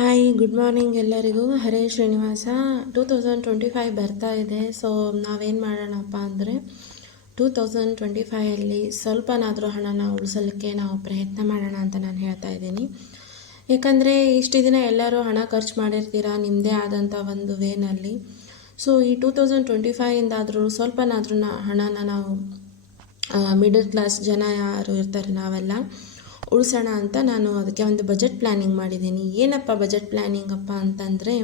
Hi, good morning ಎಲ್ಲರಿಗೂ. ಹರೇ ಶ್ರೀನಿವಾಸ. 2025 ಬರ್ತಾ ಇದೆ. ಸೊ ನಾವೇನು ಮಾಡೋಣಪ್ಪ ಅಂದರೆ 2025ಅಲ್ಲಿ ಸ್ವಲ್ಪನಾದರೂ ಹಣನ ಉಳಿಸಲಿಕ್ಕೆ ನಾವು ಪ್ರಯತ್ನ ಮಾಡೋಣ ಅಂತ ನಾನು ಹೇಳ್ತಾ ಇದ್ದೀನಿ. ಯಾಕಂದರೆ ಇಷ್ಟು ದಿನ ಎಲ್ಲರೂ ಹಣ ಖರ್ಚು ಮಾಡಿರ್ತೀರ ನಿಮ್ಮದೇ ಆದಂಥ ಒಂದು ವೇನಲ್ಲಿ. ಸೊ ಈ 2025ಇಂದಾದರೂ ಸ್ವಲ್ಪನಾದ್ರೂ ಹಣನ ನಾವು ಮಿಡಲ್ ಕ್ಲಾಸ್ ಜನ ಯಾರು ಇರ್ತಾರೆ ನಾವೆಲ್ಲ ಉಳಿಸೋಣ ಅಂತ ನಾನು ಅದಕ್ಕೆ ಒಂದು ಬಜೆಟ್ ಪ್ಲ್ಯಾನಿಂಗ್ ಮಾಡಿದ್ದೀನಿ. ಏನಪ್ಪ ಬಜೆಟ್ ಪ್ಲ್ಯಾನಿಂಗಪ್ಪ ಅಂತಂದರೆ,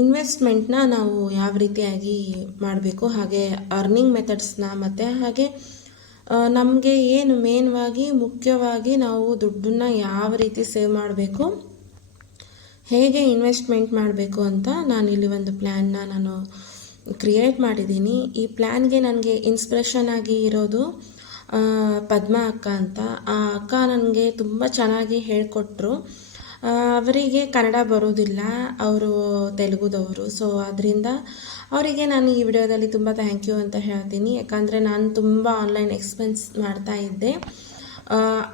ಇನ್ವೆಸ್ಟ್ಮೆಂಟ್ನ ನಾವು ಯಾವ ರೀತಿಯಾಗಿ ಮಾಡಬೇಕು, ಹಾಗೆ ಅರ್ನಿಂಗ್ ಮೆಥಡ್ಸ್ನ ಮತ್ತು ಹಾಗೆ ನಮಗೆ ಏನು ಮುಖ್ಯವಾಗಿ ನಾವು ದುಡ್ಡನ್ನ ಯಾವ ರೀತಿ ಸೇವ್ ಮಾಡಬೇಕು, ಹೇಗೆ ಇನ್ವೆಸ್ಟ್ಮೆಂಟ್ ಮಾಡಬೇಕು ಅಂತ ನಾನು ಇಲ್ಲಿ ಒಂದು ಪ್ಲ್ಯಾನ್ನ ನಾನು ಕ್ರಿಯೇಟ್ ಮಾಡಿದ್ದೀನಿ. ಈ ಪ್ಲ್ಯಾನ್ಗೆ ನನಗೆ ಇನ್ಸ್ಪಿರೇಷನ್ ಆಗಿ ಇರೋದು ಪದ್ಮ ಅಕ್ಕ ಅಂತ. ಆ ಅಕ್ಕ ನನಗೆ ತುಂಬ ಚೆನ್ನಾಗಿ ಹೇಳಿಕೊಟ್ರು. ಅವರಿಗೆ ಕನ್ನಡ ಬರೋದಿಲ್ಲ, ಅವರು ತೆಲುಗುದವರು. ಸೊ ಅದರಿಂದ ಅವರಿಗೆ ನಾನು ಈ ವಿಡಿಯೋದಲ್ಲಿ ತುಂಬ ಥ್ಯಾಂಕ್ ಯು ಅಂತ ಹೇಳ್ತೀನಿ. ಯಾಕಂದರೆ ನಾನು ತುಂಬ ಆನ್ಲೈನ್ ಎಕ್ಸ್ಪೆನ್ಸ್ ಮಾಡ್ತಾ ಇದ್ದೆ.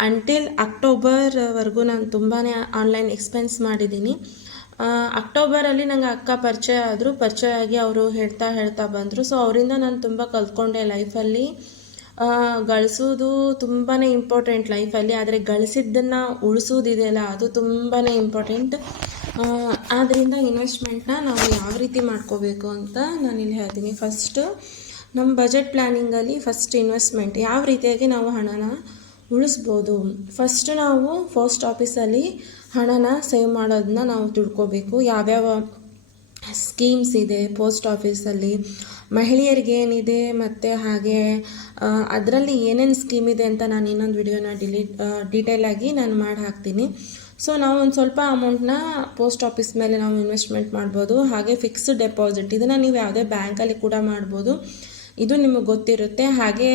ಅಂಟಿಲ್ ಅಕ್ಟೋಬರ್ವರೆಗೂ ನಾನು ತುಂಬಾ ಆನ್ಲೈನ್ ಎಕ್ಸ್ಪೆನ್ಸ್ ಮಾಡಿದ್ದೀನಿ. ಅಕ್ಟೋಬರಲ್ಲಿ ನಂಗೆ ಅಕ್ಕ ಪರಿಚಯ ಆಗಿ ಅವರು ಹೇಳ್ತಾ ಬಂದರು. ಸೊ ಅವರಿಂದ ನಾನು ತುಂಬ ಕಲ್ತ್ಕೊಂಡೆ ಲೈಫಲ್ಲಿ. ಗಳಿಸೋದು ತುಂಬಾ ಇಂಪಾರ್ಟೆಂಟ್ ಲೈಫಲ್ಲಿ, ಆದರೆ ಗಳಿಸಿದ್ದನ್ನು ಉಳಿಸೋದಿದೆಯಲ್ಲ ಅದು ತುಂಬಾ ಇಂಪಾರ್ಟೆಂಟ್. ಆದ್ದರಿಂದ ಇನ್ವೆಸ್ಟ್ಮೆಂಟ್ನ ನಾವು ಯಾವ ರೀತಿ ಮಾಡ್ಕೋಬೇಕು ಅಂತ ನಾನಿಲ್ಲಿ ಹೇಳ್ತೀನಿ. ಫಸ್ಟು ನಮ್ಮ ಬಜೆಟ್ ಪ್ಲ್ಯಾನಿಂಗಲ್ಲಿ ಫಸ್ಟ್ ಇನ್ವೆಸ್ಟ್ಮೆಂಟ್ ಯಾವ ರೀತಿಯಾಗಿ ನಾವು ಹಣನ ಉಳಿಸ್ಬೋದು. ಫಸ್ಟ್ ನಾವು ಪೋಸ್ಟ್ ಆಫೀಸಲ್ಲಿ ಹಣನ ಸೇವ್ ಮಾಡೋದನ್ನ ನಾವು ತಿಳ್ಕೊಬೇಕು. ಯಾವ್ಯಾವ ಸ್ಕೀಮ್ಸ್ ಇದೆ ಪೋಸ್ಟ್ ಆಫೀಸಲ್ಲಿ, ಮಹಿಳೆಯರಿಗೆ ಏನಿದೆ, ಮತ್ತು ಹಾಗೆ ಅದರಲ್ಲಿ ಏನೇನು ಸ್ಕೀಮ್ ಇದೆ ಅಂತ ನಾನು ಇನ್ನೊಂದು ವಿಡಿಯೋನ ಡೀಟೇಲಾಗಿ ನಾನು ಮಾಡಿ ಹಾಕ್ತೀನಿ. ಸೊ ನಾವು ಒಂದು ಸ್ವಲ್ಪ ಅಮೌಂಟ್ನ ಪೋಸ್ಟ್ ಆಫೀಸ್ ಮೇಲೆ ನಾವು ಇನ್ವೆಸ್ಟ್ಮೆಂಟ್ ಮಾಡ್ಬೋದು. ಹಾಗೆ ಫಿಕ್ಸ್ಡ್ ಡೆಪಾಸಿಟ್, ಇದನ್ನು ನೀವು ಯಾವುದೇ ಬ್ಯಾಂಕಲ್ಲಿ ಕೂಡ ಮಾಡ್ಬೋದು, ಇದು ನಿಮಗೆ ಗೊತ್ತಿರುತ್ತೆ. ಹಾಗೆ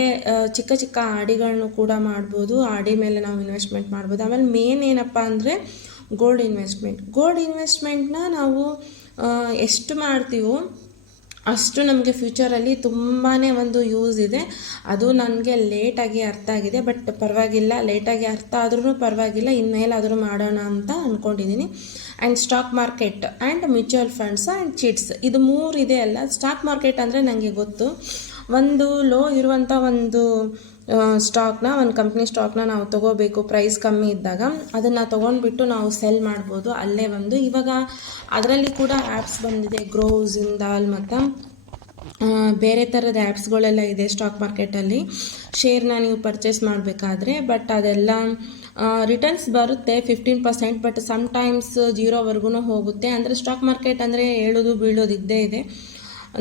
ಚಿಕ್ಕ ಚಿಕ್ಕ ಆಡಿಗಳನ್ನು ಕೂಡ ಮಾಡ್ಬೋದು, ಆಡಿ ಮೇಲೆ ನಾವು ಇನ್ವೆಸ್ಟ್ಮೆಂಟ್ ಮಾಡ್ಬೋದು. ಆಮೇಲೆ ಮೇನ್ ಏನಪ್ಪ ಅಂದರೆ ಗೋಲ್ಡ್ ಇನ್ವೆಸ್ಟ್ಮೆಂಟ್ನ ನಾವು ಎಷ್ಟು ಮಾಡ್ತೀವೋ ಅಷ್ಟು ನಮಗೆ ಫ್ಯೂಚರಲ್ಲಿ ತುಂಬಾ ಒಂದು ಯೂಸ್ ಇದೆ. ಅದು ನನಗೆ ಲೇಟಾಗಿ ಅರ್ಥ ಆಗಿದೆ, ಬಟ್ ಪರವಾಗಿಲ್ಲ, ಲೇಟಾಗಿ ಅರ್ಥ ಆದ್ರೂ ಪರವಾಗಿಲ್ಲ, ಇನ್ಮೇಲಾದರೂ ಮಾಡೋಣ ಅಂತ ಅಂದ್ಕೊಂಡಿದ್ದೀನಿ. And stock market and mutual funds and chits, ಇದು 3 ಇದೆ ಅಲ್ಲ. ಸ್ಟಾಕ್ ಮಾರ್ಕೆಟ್ ಅಂದರೆ ನನಗೆ ಗೊತ್ತು, ಒಂದು ಲೋ ಇರುವಂಥ ಒಂದು ಒಂದು ಕಂಪ್ನಿ ಸ್ಟಾಕ್ನ ನಾವು ತೊಗೋಬೇಕು ಪ್ರೈಸ್ ಕಮ್ಮಿ ಇದ್ದಾಗ, ಅದನ್ನು ತೊಗೊಂಡ್ಬಿಟ್ಟು ನಾವು ಸೆಲ್ ಮಾಡ್ಬೋದು ಅಲ್ಲೇ ಇವಾಗ ಅದರಲ್ಲಿ ಕೂಡ ಆ್ಯಪ್ಸ್ ಬಂದಿದೆ, ಗ್ರೋವ್ಸ್, ಜಿಂದಾಲ್ ಮತ್ತು ಬೇರೆ ಥರದ ಆ್ಯಪ್ಸ್ಗಳೆಲ್ಲ ಇದೆ ಸ್ಟಾಕ್ ಮಾರ್ಕೆಟಲ್ಲಿ. ಶೇರ್ನ ನೀವು ಪರ್ಚೇಸ್ ಮಾಡಬೇಕಾದ್ರೆ, ಬಟ್ ಅದೆಲ್ಲ ರಿಟರ್ನ್ಸ್ ಬರುತ್ತೆ 15%, ಬಟ್ ಸಮ್ಟೈಮ್ಸ್ 0ವರೆಗೂ ಹೋಗುತ್ತೆ. ಅಂದರೆ ಸ್ಟಾಕ್ ಮಾರ್ಕೆಟ್ ಅಂದರೆ ಏಳೋದು ಬೀಳೋದು ಇದ್ದೇ ಇದೆ.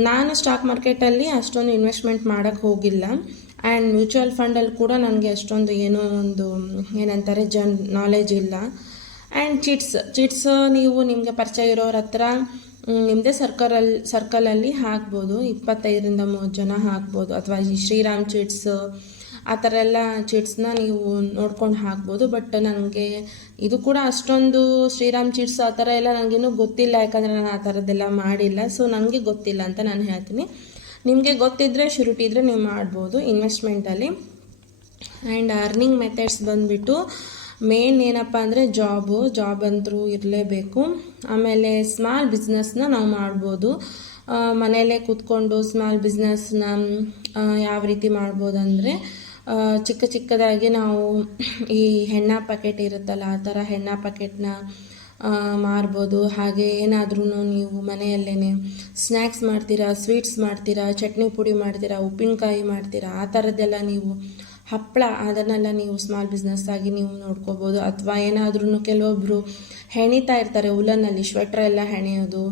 ನಾನು ಸ್ಟಾಕ್ ಮಾರ್ಕೆಟಲ್ಲಿ ಅಷ್ಟೊಂದು ಇನ್ವೆಸ್ಟ್ಮೆಂಟ್ ಮಾಡೋಕ್ಕೆ ಹೋಗಿಲ್ಲ. ಆ್ಯಂಡ್ ಮ್ಯೂಚುವಲ್ ಫಂಡಲ್ಲಿ ಕೂಡ ನನಗೆ ಅಷ್ಟೊಂದು ಏನೋ ಒಂದು ಏನಂತಾರೆ ನಾಲೆಜ್ ಇಲ್ಲ. ಆ್ಯಂಡ್ ಚಿಟ್ಸ್ ನೀವು ನಿಮಗೆ ಪರಿಚಯ ಇರೋರ ಹತ್ರ ನಿಮ್ಮದೇ ಸರ್ಕಲಲ್ಲಿ ಹಾಕ್ಬೋದು, 25ರಿಂದ 30 ಜನ ಹಾಕ್ಬೋದು. ಅಥವಾ ಈ ಶ್ರೀರಾಮ್ ಚಿಟ್ಸ್ ಆ ಥರ ಎಲ್ಲ ಚಿಟ್ಸ್ನ ನೀವು ನೋಡ್ಕೊಂಡು ಹಾಕ್ಬೋದು. ಬಟ್ ನನಗೆ ಇದು ಕೂಡ ಅಷ್ಟೊಂದು ಶ್ರೀರಾಮ್ ಚಿಟ್ಸ್ ಆ ಥರ ಎಲ್ಲ ನನಗೇನು ಗೊತ್ತಿಲ್ಲ, ಯಾಕಂದರೆ ನಾನು ಆ ಥರದ್ದೆಲ್ಲ ಮಾಡಿಲ್ಲ. ಸೊ ನನಗೆ ಗೊತ್ತಿಲ್ಲ ಅಂತ ನಾನು ಹೇಳ್ತೀನಿ. ನಿಮಗೆ ಗೊತ್ತಿದ್ದರೆ ಶ್ಯೂರಿಟಿ ಇದ್ದರೆ ನೀವು ಮಾಡ್ಬೋದು ಇನ್ವೆಸ್ಟ್ಮೆಂಟಲ್ಲಿ. ಆ್ಯಂಡ್ ಅರ್ನಿಂಗ್ ಮೆಥಡ್ಸ್ ಬಂದುಬಿಟ್ಟು ಮೇನ್ ಏನಪ್ಪ ಅಂದರೆ ಜಾಬ್ ಅಂತೂ ಇರಲೇಬೇಕು. ಆಮೇಲೆ ಸ್ಮಾಲ್ ಬಿಸ್ನೆಸ್ನ ನಾವು ಮಾಡ್ಬೋದು, ಮನೆಯಲ್ಲೇ ಕೂತ್ಕೊಂಡು ಸ್ಮಾಲ್ ಬಿಸ್ನೆಸ್ನ ಯಾವ ರೀತಿ ಮಾಡ್ಬೋದು ಅಂದರೆ, ಚಿಕ್ಕದಾಗಿ ನಾವು ಈ ಹೆಣ್ಣ ಪ್ಯಾಕೆಟ್ ಇರುತ್ತಲ್ಲ, ಆ ಥರ ಹೆಣ್ಣ ಪ್ಯಾಕೆಟ್ನ ಮಾರ್ಬೋದು. ಹಾಗೆ ಏನಾದ್ರೂ ನೀವು ಮನೆಯಲ್ಲೇ ಸ್ನ್ಯಾಕ್ಸ್ ಮಾಡ್ತೀರಾ, ಸ್ವೀಟ್ಸ್ ಮಾಡ್ತೀರಾ, ಚಟ್ನಿ ಪುಡಿ ಮಾಡ್ತೀರಾ, ಉಪ್ಪಿನಕಾಯಿ ಮಾಡ್ತೀರಾ, ಆ ಥರದ್ದೆಲ್ಲ ನೀವು ಹಪ್ಪಳ ಅದನ್ನೆಲ್ಲ ನೀವು ಸ್ಮಾಲ್ ಬಿಸ್ನೆಸ್ ಆಗಿ ನೀವು ನೋಡ್ಕೋಬೋದು. ಅಥವಾ ಏನಾದ್ರೂ ಕೆಲವೊಬ್ಬರು ಹೆಣಿತಾ ಇರ್ತಾರೆ, ಉಲನ್ನಲ್ಲಿ ಸ್ವೆಟ್ರ್ ಎಲ್ಲ ಹೆಣೆಯೋದು,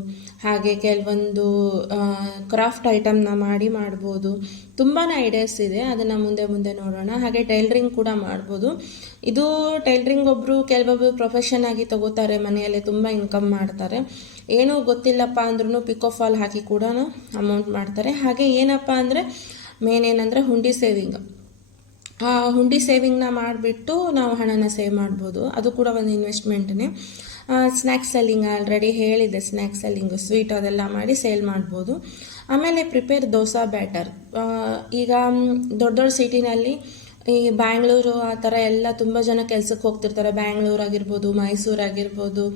ಹಾಗೆ ಕೆಲವೊಂದು ಕ್ರಾಫ್ಟ್ ಐಟಮ್ನ ಮಾಡ್ಬೋದು. ತುಂಬಾ ಐಡಿಯಾಸ್ ಇದೆ, ಅದನ್ನು ಮುಂದೆ ನೋಡೋಣ. ಹಾಗೆ ಟೈಲರಿಂಗ್ ಕೂಡ ಮಾಡ್ಬೋದು. ಇದು ಟೈಲರಿಂಗ್ ಕೆಲವೊಬ್ಬರು ಪ್ರೊಫೆಷನ್ ಆಗಿ ತಗೋತಾರೆ, ಮನೆಯಲ್ಲೇ ತುಂಬ ಇನ್ಕಮ್ ಮಾಡ್ತಾರೆ. ಏನೂ ಗೊತ್ತಿಲ್ಲಪ್ಪ ಅಂದ್ರೂ ಪಿಕೋ ಫಾಲ್ ಹಾಕಿ ಕೂಡ ಅಮೌಂಟ್ ಮಾಡ್ತಾರೆ. ಹಾಗೆ ಏನಪ್ಪ ಅಂದರೆ ಮೇನ್ ಏನಂದರೆ ಹುಂಡಿ ಸೇವಿಂಗ್. ಆ ಹುಂಡಿ ಸೇವಿಂಗ್ನ ಮಾಡಿಬಿಟ್ಟು ನಾವು ಹಣನ ಸೇವ್ ಮಾಡ್ಬೋದು, ಅದು ಕೂಡ ಒಂದು ಇನ್ವೆಸ್ಟ್ಮೆಂಟ್ನೇ. ಸ್ನ್ಯಾಕ್ಸ್ ಸೆಲ್ಲಿಂಗ್ ಆಲ್ರೆಡಿ ಹೇಳಿದೆ, ಸ್ನ್ಯಾಕ್ಸ್ ಸೆಲ್ಲಿಂಗು ಸ್ವೀಟ್ ಅದೆಲ್ಲ ಮಾಡಿ ಸೇಲ್ ಮಾಡ್ಬೋದು. ಆಮೇಲೆ ಪ್ರಿಪೇರ್ ದೋಸಾ ಬ್ಯಾಟರ್. ಈಗ ದೊಡ್ಡ ಸಿಟಿನಲ್ಲಿ ಈ ಬ್ಯಾಂಗ್ಳೂರು ಆ ಥರ ಎಲ್ಲ ತುಂಬ ಜನ ಕೆಲಸಕ್ಕೆ ಹೋಗ್ತಿರ್ತಾರೆ. ಬ್ಯಾಂಗ್ಳೂರು ಆಗಿರ್ಬೋದು, ಮೈಸೂರು ಆಗಿರ್ಬೋದು,